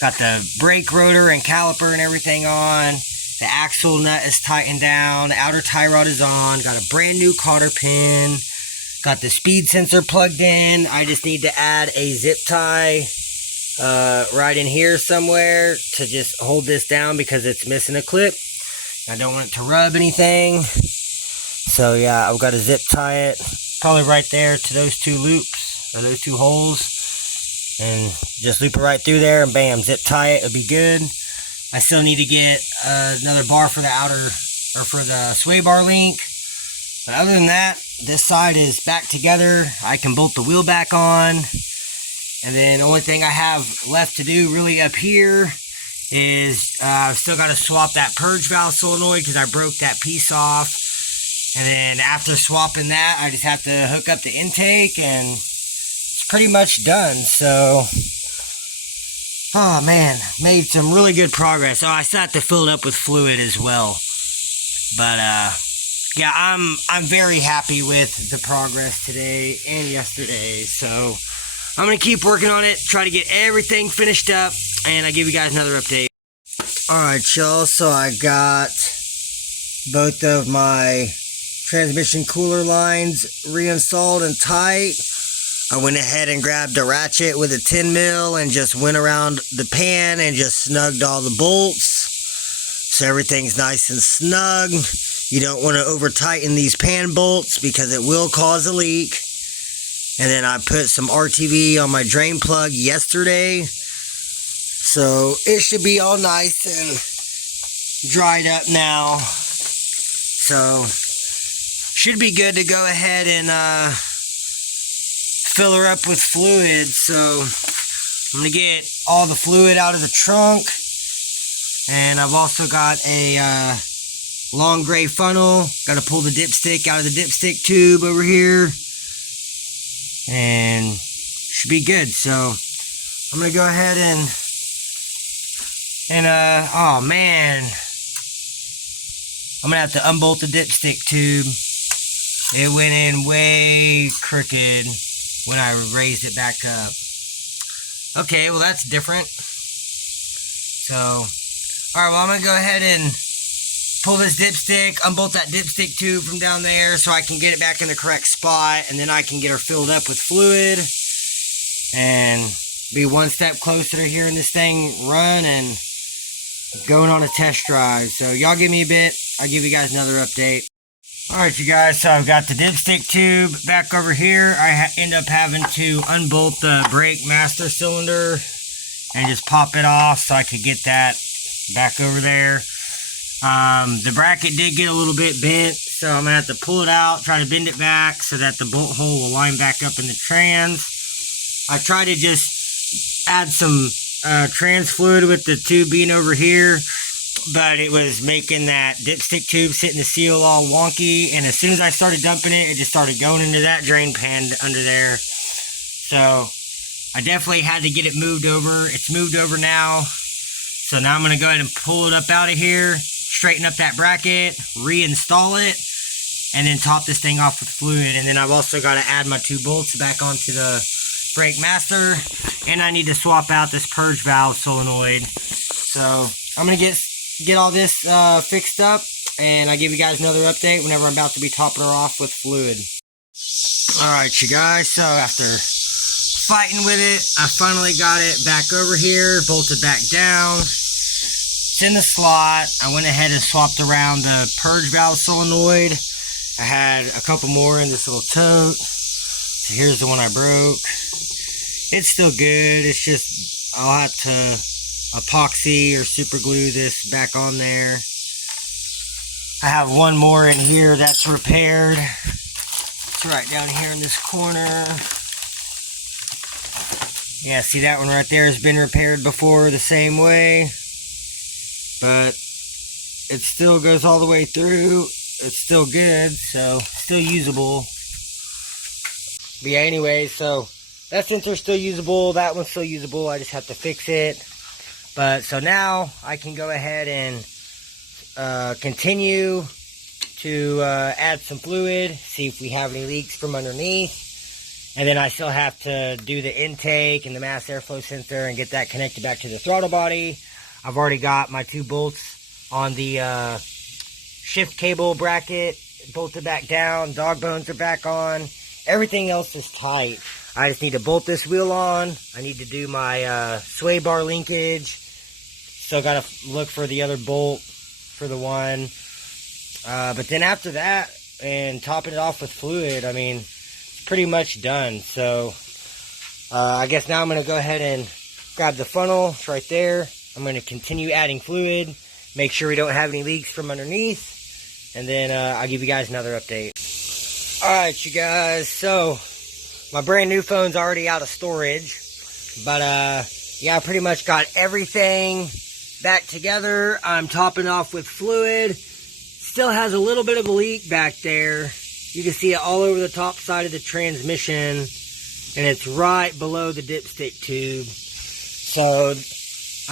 Got the brake rotor and caliper and everything on. The axle nut is tightened down. The outer tie rod is on. Got a brand new cotter pin. Got the speed sensor plugged in. I just need to add a zip tie right in here somewhere to just hold this down because it's missing a clip. I don't want it to rub anything. So yeah, I've got to zip tie it probably right there to those two loops or those two holes, and just loop it right through there and bam, zip tie it. It'll be good. I still need to get another bar for the outer, or for the sway bar link. But other than that, this side is back together. I can bolt the wheel back on. And then the only thing I have left to do really up here is I've still got to swap that purge valve solenoid because I broke that piece off. And then after swapping that, I just have to hook up the intake and it's pretty much done. So, oh man, made some really good progress. Oh, I still have to fill it up with fluid as well. But yeah, I'm very happy with the progress today and yesterday. So I'm gonna keep working on it, try to get everything finished up, and I'll give you guys another update. Alright y'all, so I got both of my transmission cooler lines reinstalled and tight. I went ahead and grabbed a ratchet with a 10 mil and just went around the pan and just snugged all the bolts. So everything's nice and snug. You don't want to over tighten these pan bolts because it will cause a leak. And then I put some RTV on my drain plug yesterday. So it should be all nice and dried up now. So should be good to go ahead and fill her up with fluid. So I'm going to get all the fluid out of the trunk. And I've also got a long gray funnel. Got to pull the dipstick out of the dipstick tube over here. And should be good. So I'm going to go ahead and oh man, I'm going to have to unbolt the dipstick tube. It went in way crooked when I raised it back up. Okay, well that's different. So, alright, well I'm going to go ahead and pull this dipstick, unbolt that dipstick tube from down there so I can get it back in the correct spot, and then I can get her filled up with fluid and be one step closer to hearing this thing run and going on a test drive. So y'all give me a bit, I'll give you guys another update. Alright you guys, so I've got the dipstick tube back over here. I end up having to unbolt the brake master cylinder and just pop it off so I could get that back over there. The bracket did get a little bit bent, so I'm going to have to pull it out, try to bend it back so that the bolt hole will line back up in the trans. I tried to just add some trans fluid with the tube being over here, but it was making that dipstick tube sit in the seal all wonky, and as soon as I started dumping it, it just started going into that drain pan under there. So I definitely had to get it moved over. It's moved over now. So now I'm going to go ahead and pull it up out of here, straighten up that bracket, reinstall it, and then top this thing off with fluid. And then I've also got to add my two bolts back onto the brake master, and I need to swap out this purge valve solenoid. So I'm going to get all this fixed up, and I'll give you guys another update whenever I'm about to be topping her off with fluid. Alright you guys, so after fighting with it, I finally got it back over here, bolted back down. It's in the slot. I went ahead and swapped around the purge valve solenoid. I had a couple more in this little tote. So here's the one I broke. It's still good. It's just I'll have to epoxy or super glue this back on there. I have one more in here that's repaired. It's right down here in this corner. Yeah, see that one right there has been repaired before the same way, but it still goes all the way through. It's still good, so still usable. But yeah, anyway, so that sensor's still usable, that one's still usable. I just have to fix it. But so now I can go ahead and continue to add some fluid, see if we have any leaks from underneath. And then I still have to do the intake and the mass airflow sensor and get that connected back to the throttle body. I've already got my two bolts on the shift cable bracket bolted back down. Dog bones are back on. Everything else is tight. I just need to bolt this wheel on. I need to do my sway bar linkage. Still got to look for the other bolt for the one. But then after that, and topping it off with fluid, I mean, it's pretty much done. So I guess now I'm going to go ahead and grab the funnel. It's right there. I'm going to continue adding fluid. Make sure we don't have any leaks from underneath. And then I'll give you guys another update. Alright, you guys. So, my brand new phone's already out of storage. But, yeah, I pretty much got everything back together. I'm topping off with fluid. Still has a little bit of a leak back there. You can see it all over the top side of the transmission. And it's right below the dipstick tube. So,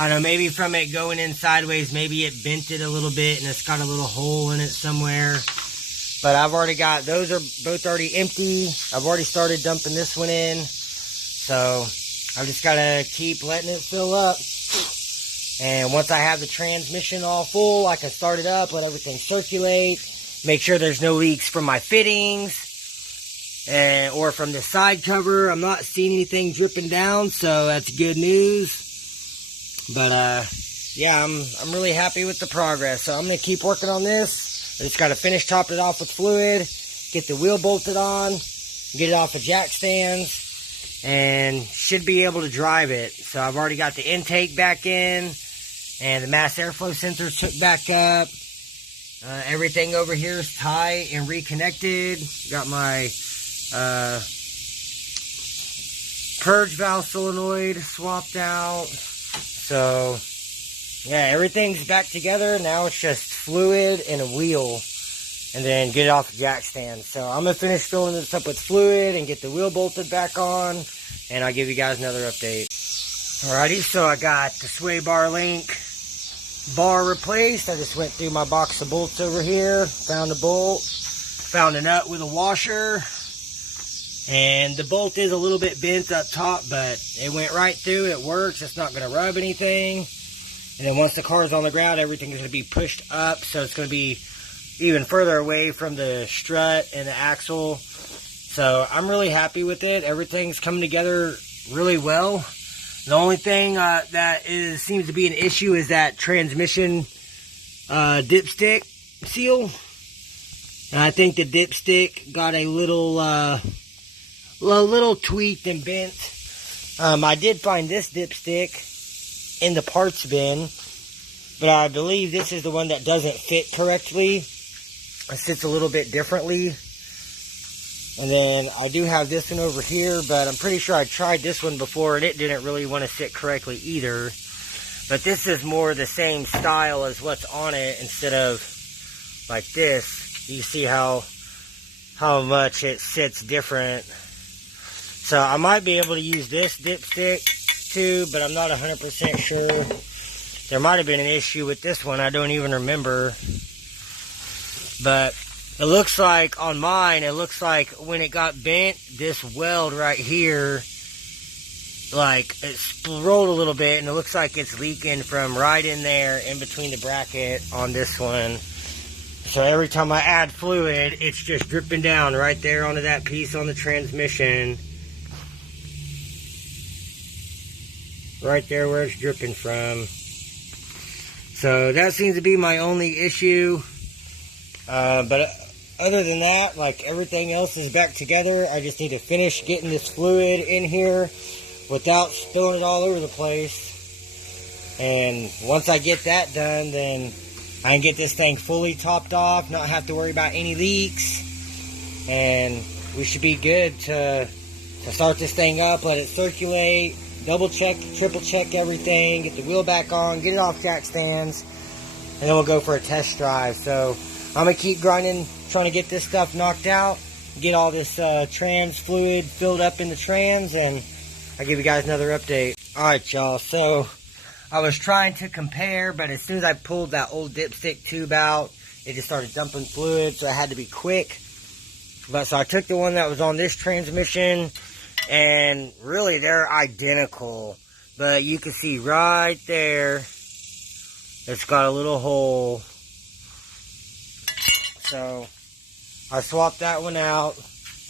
I don't know, maybe from it going in sideways, maybe it bent it a little bit and it's got a little hole in it somewhere. But I've already got, those are both already empty. I've already started dumping this one in. So I've just got to keep letting it fill up. And once I have the transmission all full, I can start it up, let everything circulate. Make sure there's no leaks from my fittings or from the side cover. I'm not seeing anything dripping down, so that's good news. But, yeah, I'm really happy with the progress. So I'm going to keep working on this. I just got to finish topping it off with fluid, get the wheel bolted on, get it off the jack stands, and should be able to drive it. So I've already got the intake back in, and the mass airflow sensors took back up. Everything over here is tight and reconnected. Got my purge valve solenoid swapped out. So, yeah, everything's back together. Now it's just fluid and a wheel. And then get it off the jack stand. So, I'm going to finish filling this up with fluid and get the wheel bolted back on. And I'll give you guys another update. Alrighty, so I got the sway bar link bar replaced. I just went through my box of bolts over here. Found a bolt. Found a nut with a washer. And the bolt is a little bit bent up top, but it went right through. It works. It's not going to rub anything. And then once the car is on the ground, everything is going to be pushed up. So it's going to be even further away from the strut and the axle. So I'm really happy with it. Everything's coming together really well. The only thing that seems to be an issue is that transmission dipstick seal. And I think the dipstick got a little tweaked and bent. I did find this dipstick in the parts bin, but I believe this is the one that doesn't fit correctly. It sits a little bit differently. And then I do have this one over here, but I'm pretty sure I tried this one before and it didn't really want to sit correctly either. But this is more the same style as what's on it instead of like this. You see how much it sits different. So I might be able to use this dipstick too, but I'm not 100% sure. There might have been an issue with this one. I don't even remember. But it looks like on mine, it looks like when it got bent, this weld right here, like it rolled a little bit, and it looks like it's leaking from right in there in between the bracket on this one. So every time I add fluid, it's just dripping down right there onto that piece on the transmission. Right there where it's dripping from. So that seems to be my only issue. But other than that, like everything else is back together. I just need to finish getting this fluid in here without spilling it all over the place. And once I get that done, then I can get this thing fully topped off, not have to worry about any leaks. And we should be good to start this thing up, let it circulate, double check, triple check everything, get the wheel back on, get it off jack stands, and then we'll go for a test drive. So I'm going to keep grinding, trying to get this stuff knocked out, get all this trans fluid filled up in the trans, and I'll give you guys another update. Alright, y'all, so I was trying to compare, but as soon as I pulled that old dipstick tube out, it just started dumping fluid, so I had to be quick. But so I took the one that was on this transmission, and really they're identical. But you can see right there, it's got a little hole. So I swapped that one out,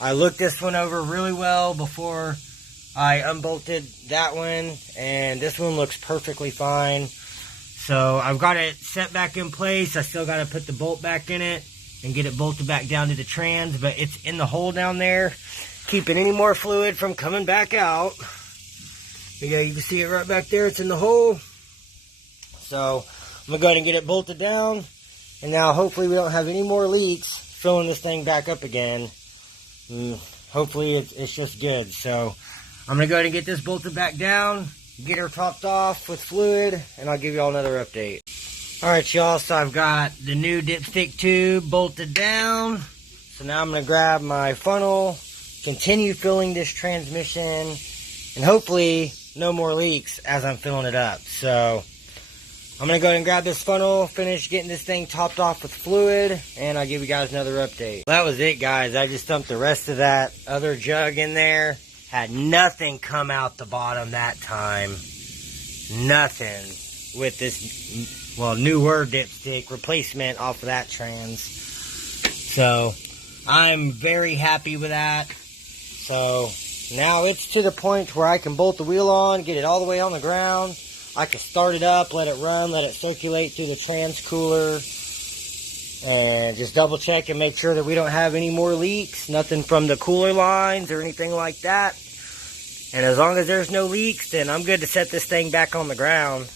I looked this one over really well before I unbolted that one, and this one looks perfectly fine. So I've got it set back in place. I still got to put the bolt back in it and get it bolted back down to the trans, but it's in the hole down there, keeping any more fluid from coming back out. Yeah, you can see it right back there. It's in the hole. So I'm going to go ahead and get it bolted down. And now hopefully we don't have any more leaks filling this thing back up again. Hopefully it's just good. So I'm going to go ahead and get this bolted back down, get her topped off with fluid, and I'll give you all another update. Alright y'all, so I've got the new dipstick tube bolted down. So now I'm going to grab my funnel, continue filling this transmission, and hopefully no more leaks as I'm filling it up. So I'm going to go ahead and grab this funnel, finish getting this thing topped off with fluid, and I'll give you guys another update. That was it, guys. I just dumped the rest of that other jug in there. Had nothing come out the bottom that time. Nothing with this, well, newer dipstick replacement off of that trans. So I'm very happy with that. So now it's to the point where I can bolt the wheel on, get it all the way on the ground. I can start it up, let it run, let it circulate through the trans cooler, and just double check and make sure that we don't have any more leaks, nothing from the cooler lines or anything like that. And as long as there's no leaks, then I'm good to set this thing back on the ground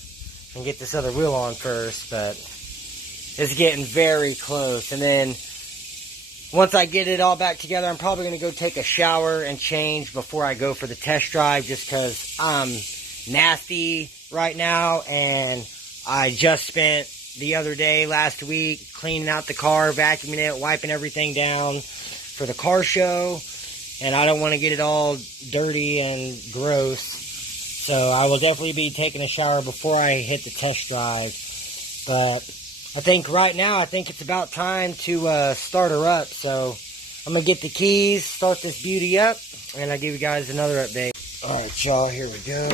and get this other wheel on first. But it's getting very close. And then once I get it all back together, I'm probably going to go take a shower and change before I go for the test drive, just because I'm nasty right now, and I just spent the other day, last week, cleaning out the car, vacuuming it, wiping everything down for the car show, and I don't want to get it all dirty and gross. So I will definitely be taking a shower before I hit the test drive. But I think right now, I think it's about time to start her up. So I'm going to get the keys, start this beauty up, and I'll give you guys another update. Alright y'all, here we go.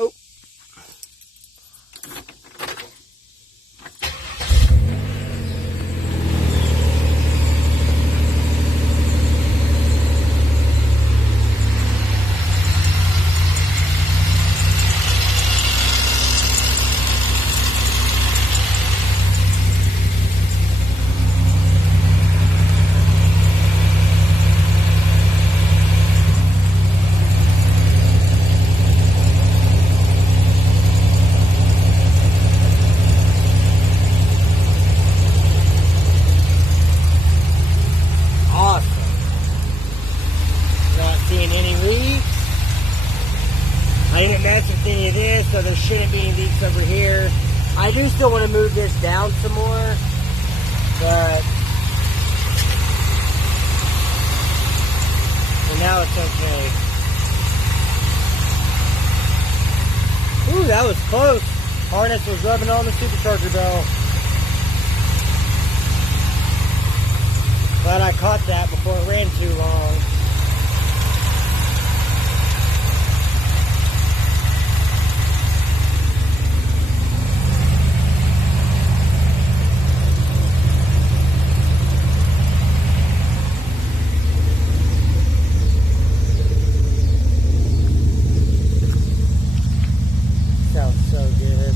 Oh. I didn't mess with any of this, so there shouldn't be any leaks over here. I do still want to move this down some more, but for now it's okay. Ooh, that was close. Harness was rubbing on the supercharger bell. Glad I caught that before it ran too long. Sounds so good.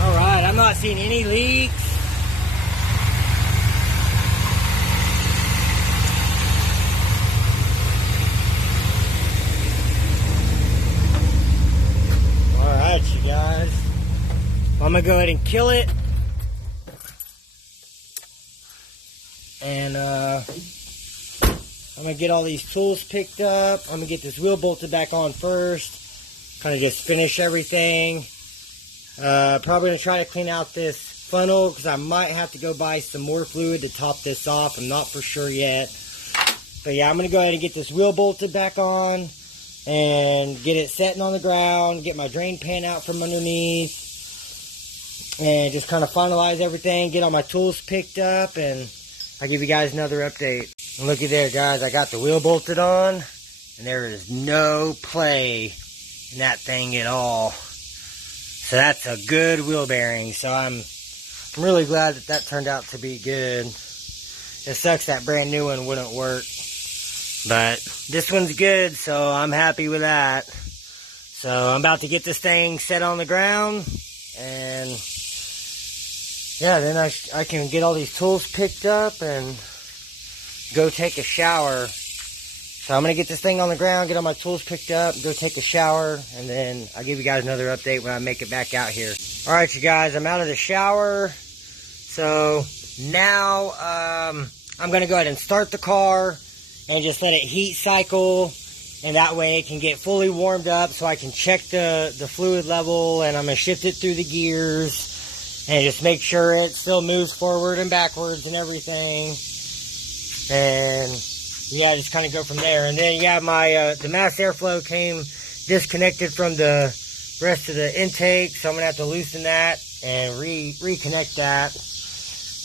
Alright, I'm not seeing any leaks. You guys, I'm gonna go ahead and kill it, and I'm gonna get all these tools picked up. I'm gonna get this wheel bolted back on first, kind of just finish everything. Probably gonna try to clean out this funnel because I might have to go buy some more fluid to top this off. I'm not for sure yet, but yeah, I'm gonna go ahead and get this wheel bolted back on and get it setting on the ground, get my drain pan out from underneath, and just kind of finalize everything, get all my tools picked up, and I'll give you guys another update. And looky there, guys, I got the wheel bolted on, and there is no play in that thing at all. So that's a good wheel bearing. So I'm really glad that that turned out to be good. It sucks that brand new one wouldn't work, but this one's good, so I'm happy with that. So I'm about to get this thing set on the ground, and yeah, then I can get all these tools picked up and go take a shower. So I'm going to get this thing on the ground, get all my tools picked up, go take a shower, and then I'll give you guys another update when I make it back out here. Alright, you guys, I'm out of the shower. So now I'm going to go ahead and start the car and just let it heat cycle. And that way it can get fully warmed up so I can check the fluid level, and I'm going to shift it through the gears and just make sure it still moves forward and backwards and everything. And yeah, just kind of go from there. And then yeah, my the mass airflow came disconnected from the rest of the intake, so I'm going to have to loosen that and reconnect that.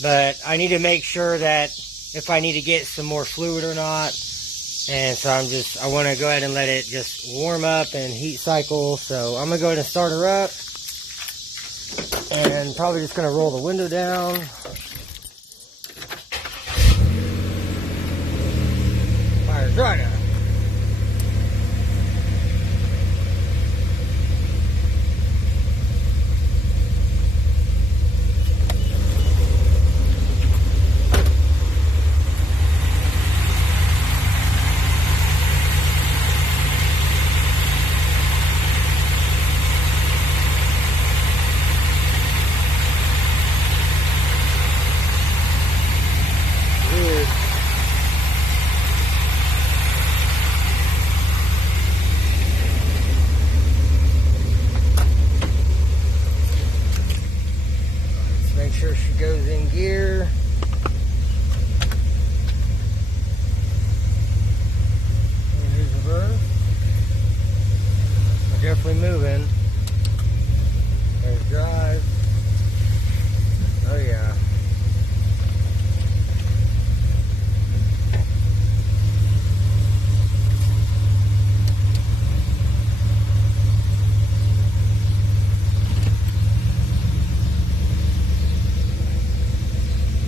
But I need to make sure that if I need to get some more fluid or not. And so I want to go ahead and let it just warm up and heat cycle. So I'm going to go ahead and start her up. And probably just going to roll the window down. Fire's right up. Make sure she goes in gear. Here's reverse. We're definitely moving. There's drive. Oh yeah.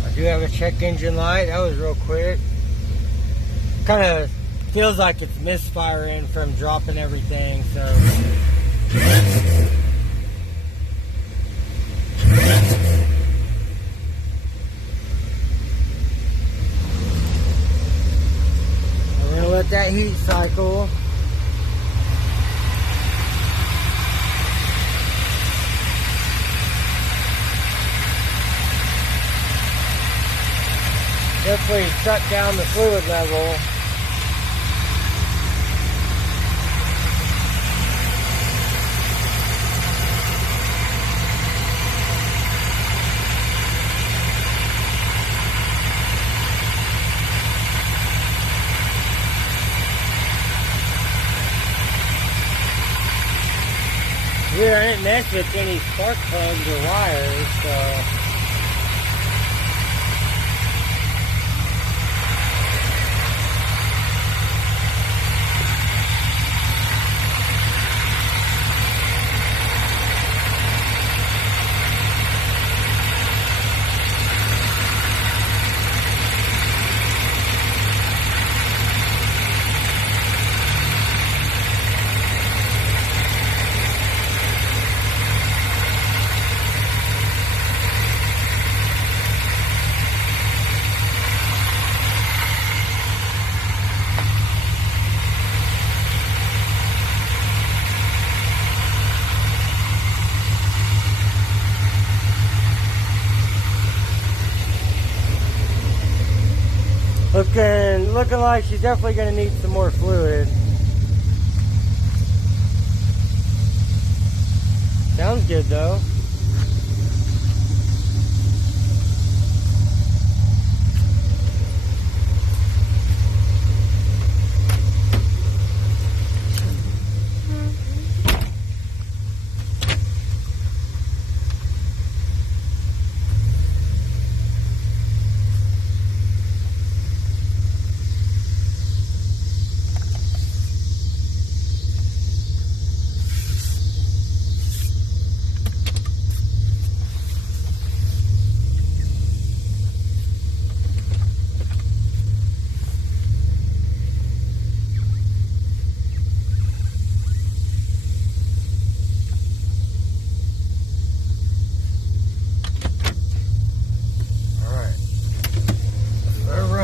I do have a check engine light. That was real quick. Kind of feels like it's misfiring from dropping everything, so. We're gonna let that heat cycle. Definitely shut down the fluid level. Yeah, I didn't mess with any spark plugs or wires, so. Looking like she's definitely going to need some more fluid. Sounds good though.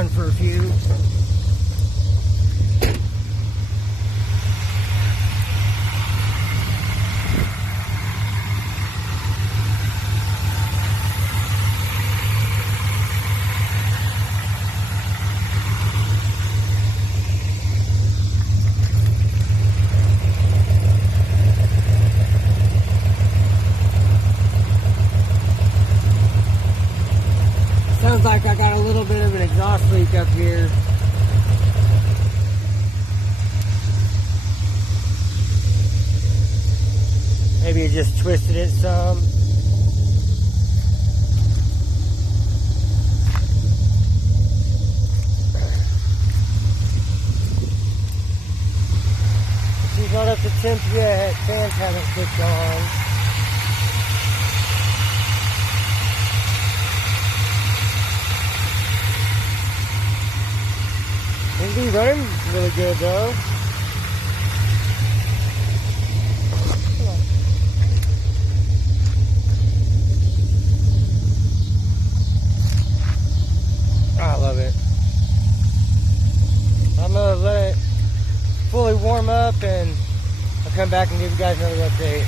run for a few. Sounds like I got a little bit of an exhaust leak up here. Maybe it just twisted it some. She's not up to temp yet. Fans haven't kicked on. Seems to be running really good though. I love it. I'm gonna let it fully warm up and I'll come back and give you guys another update.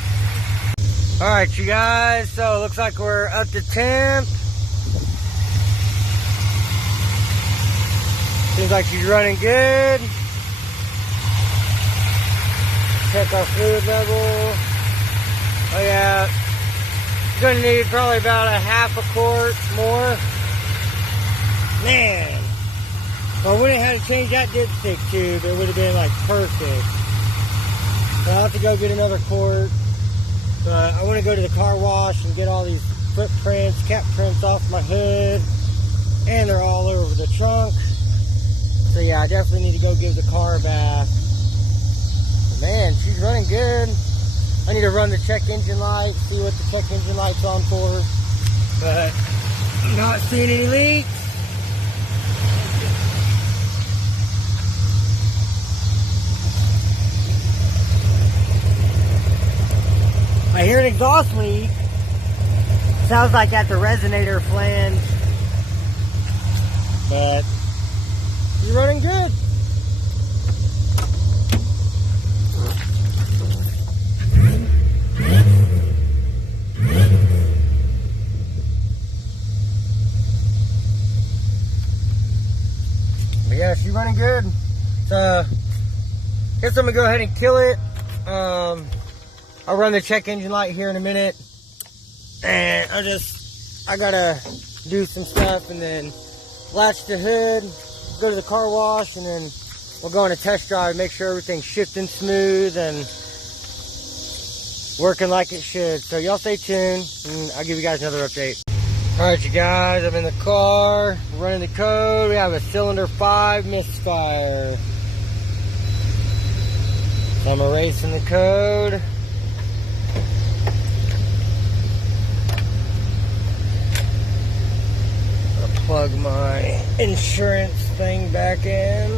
Alright you guys, so it looks like we're up to temp. Seems like she's running good. Check our fluid level. Oh yeah, gonna need probably about a half a quart more. Man, if I wouldn't have had to change that dipstick tube, it would have been like perfect. So I'll have to go get another quart. But I want to go to the car wash and get all these footprints, cap prints off my hood. And they're all over the trunk. So yeah, I definitely need to go give the car a bath. But man, she's running good. I need to run the check engine light, see what the check engine light's on for. But I'm not seeing any leaks. I hear an exhaust leak. Sounds like at the resonator flange. But you're running good. But yeah, she's running good. So, guess I'm gonna go ahead and kill it. I'll run the check engine light here in a minute. And I gotta do some stuff and then latch the hood, go to the car wash, and then we'll go on a test drive, make sure everything's shifting smooth and working like it should. So y'all stay tuned and I'll give you guys another update. Alright you guys, I'm in the car, running the code. We have a cylinder 5 misfire. So I'm erasing the code. Plug my insurance thing back in.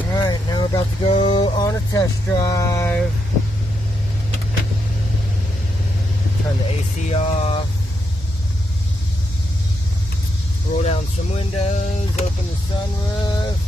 Alright, now we're about to go on a test drive. Turn the AC off. Roll down some windows, open the sunroof.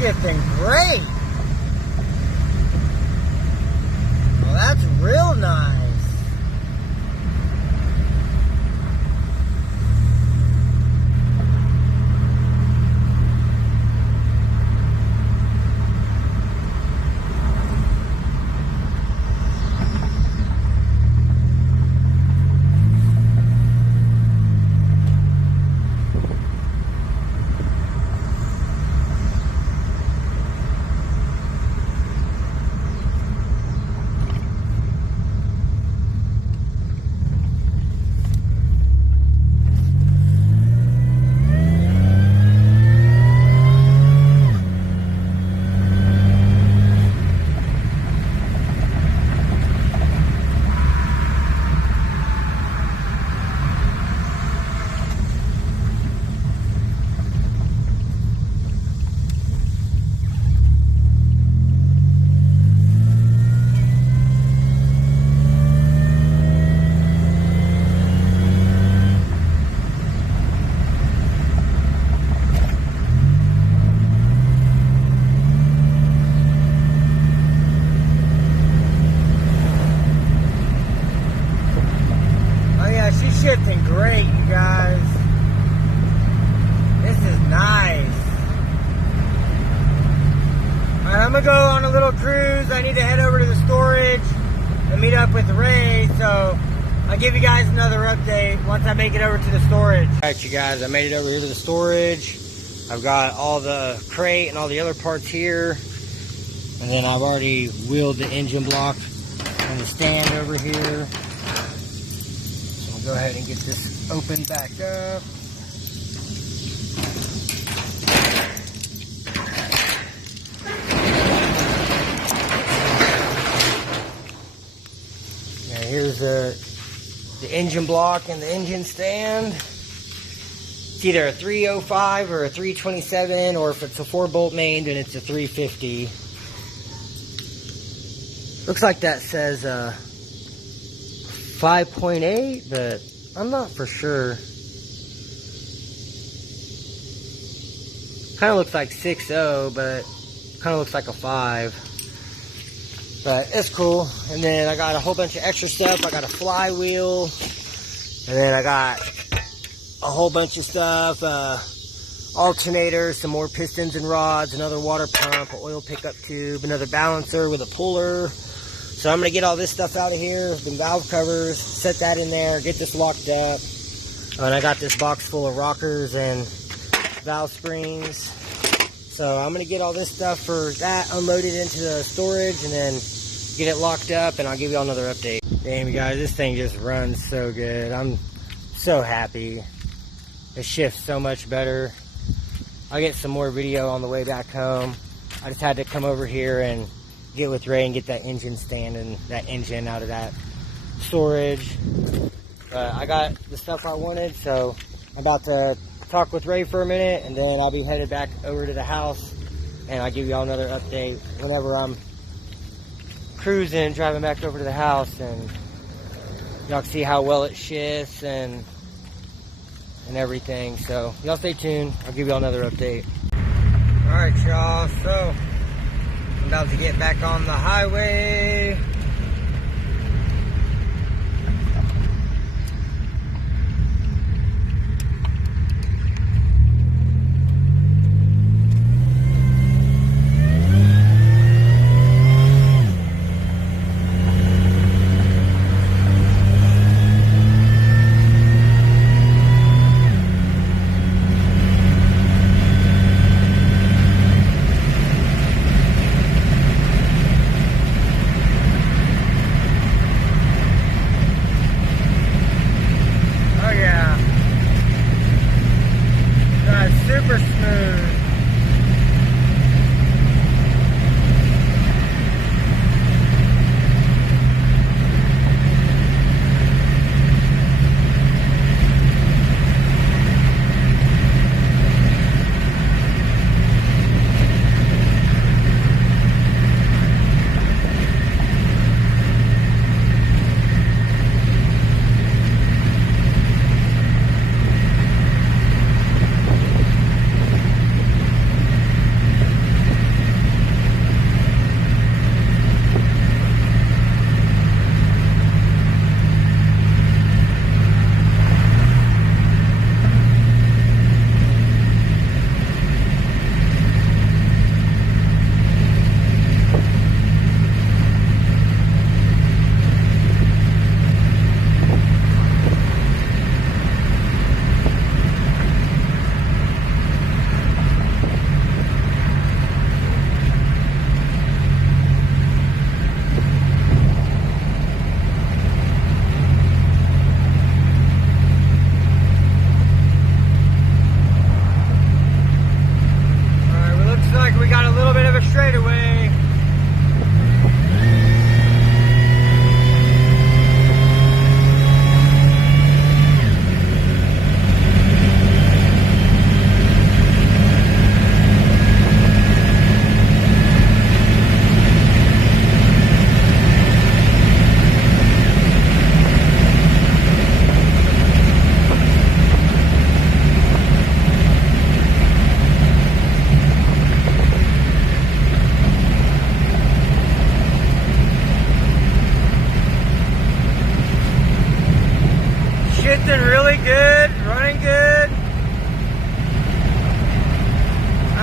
shifting great. Well, that's real nice. She's shifting great, you guys. This is nice. Alright, I'm gonna go on a little cruise. I need to head over to the storage and meet up with Ray, so I'll give you guys another update once I make it over to the storage. Alright, you guys, I made it over here to the storage. I've got all the crate and all the other parts here. And then I've already wheeled the engine block on the stand over here. Go ahead and get this opened back up. Now here's the engine block and the engine stand. It's either a 305 or a 327, or if it's a 4-bolt main, then it's a 350. Looks like that says 5.8, but I'm not for sure. Kind of looks like 6.0, but kind of looks like a 5. But it's cool. And then I got a whole bunch of extra stuff. I got a flywheel, and then I got a whole bunch of stuff. Alternators, some more pistons and rods, another water pump, an oil pickup tube, another balancer with a puller. So I'm going to get all this stuff out of here, the valve covers, set that in there, get this locked up. And I got this box full of rockers and valve springs. So I'm going to get all this stuff for that unloaded into the storage and then get it locked up, and I'll give you all another update. Damn, you guys, this thing just runs so good. I'm so happy. It shifts so much better. I'll get some more video on the way back home. I just had to come over here and get with Ray and get that engine stand and that engine out of that storage. I got the stuff I wanted, so I'm about to talk with Ray for a minute, and then I'll be headed back over to the house, and I'll give you all another update whenever I'm cruising, driving back over to the house, and y'all can see how well it shifts and everything. So y'all stay tuned. I'll give you all another update. Alright, y'all, so I'm about to get back on the highway.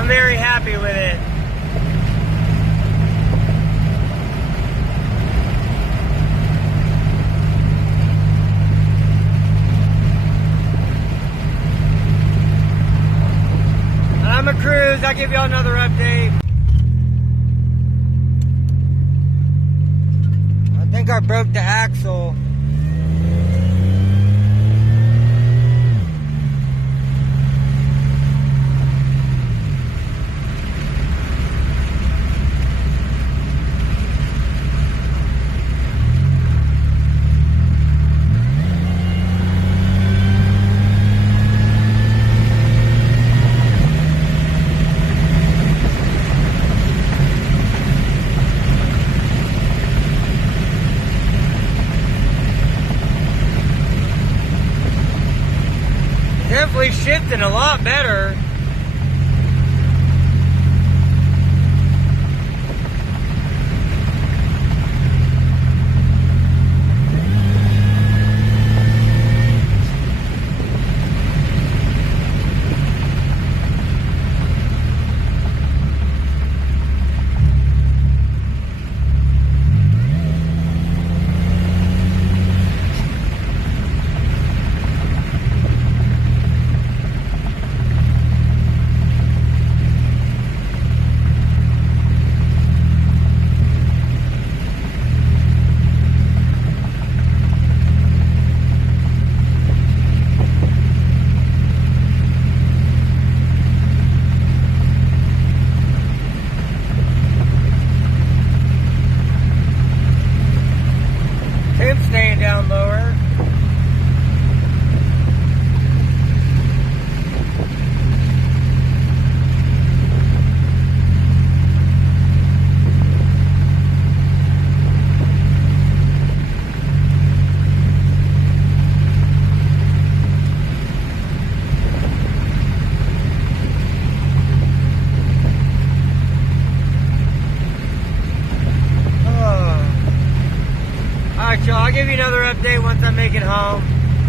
I'm very happy with it. I'm a cruise. I'll give y'all another update. I think I broke the axle. Definitely shifting a lot better. Him staying down lower. Alright y'all, I'll give you another update once I make it home.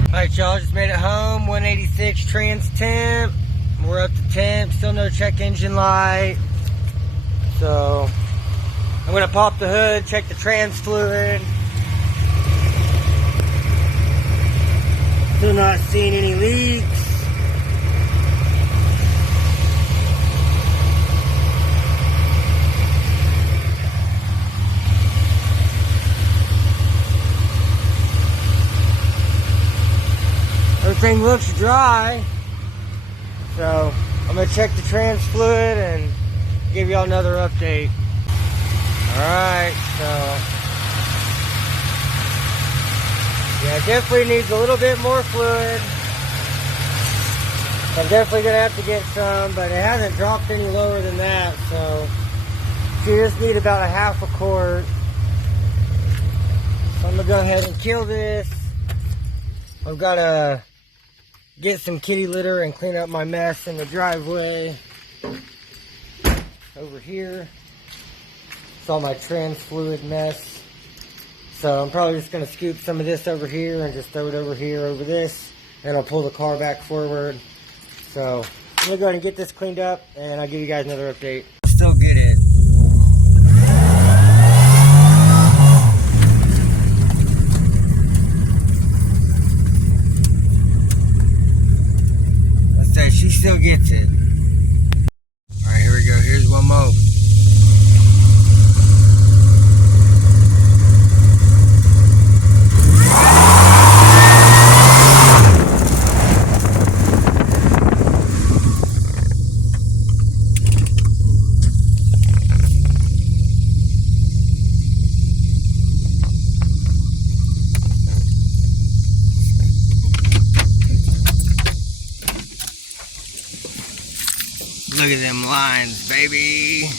Alright y'all, just made it home, 186 trans temp. We're up to temp, still no check engine light. So, I'm gonna pop the hood, check the trans fluid. Still not seeing any leaks. Everything looks dry, so I'm gonna check the trans fluid and give y'all another update. Alright, so yeah, it definitely needs a little bit more fluid. I'm definitely gonna have to get some, but it hasn't dropped any lower than that, so you just need about a half a quart. So I'm gonna go ahead and kill this. I've got to get some kitty litter and clean up my mess in the driveway. Over here, it's all my trans fluid mess. So I'm probably just going to scoop some of this over here and just throw it over here over this, and I'll pull the car back forward. So I'm going to go ahead and get this cleaned up, and I'll give you guys another update. Still get it. She still gets it. Alright, here we go. Here's one more. Look at them lines, baby.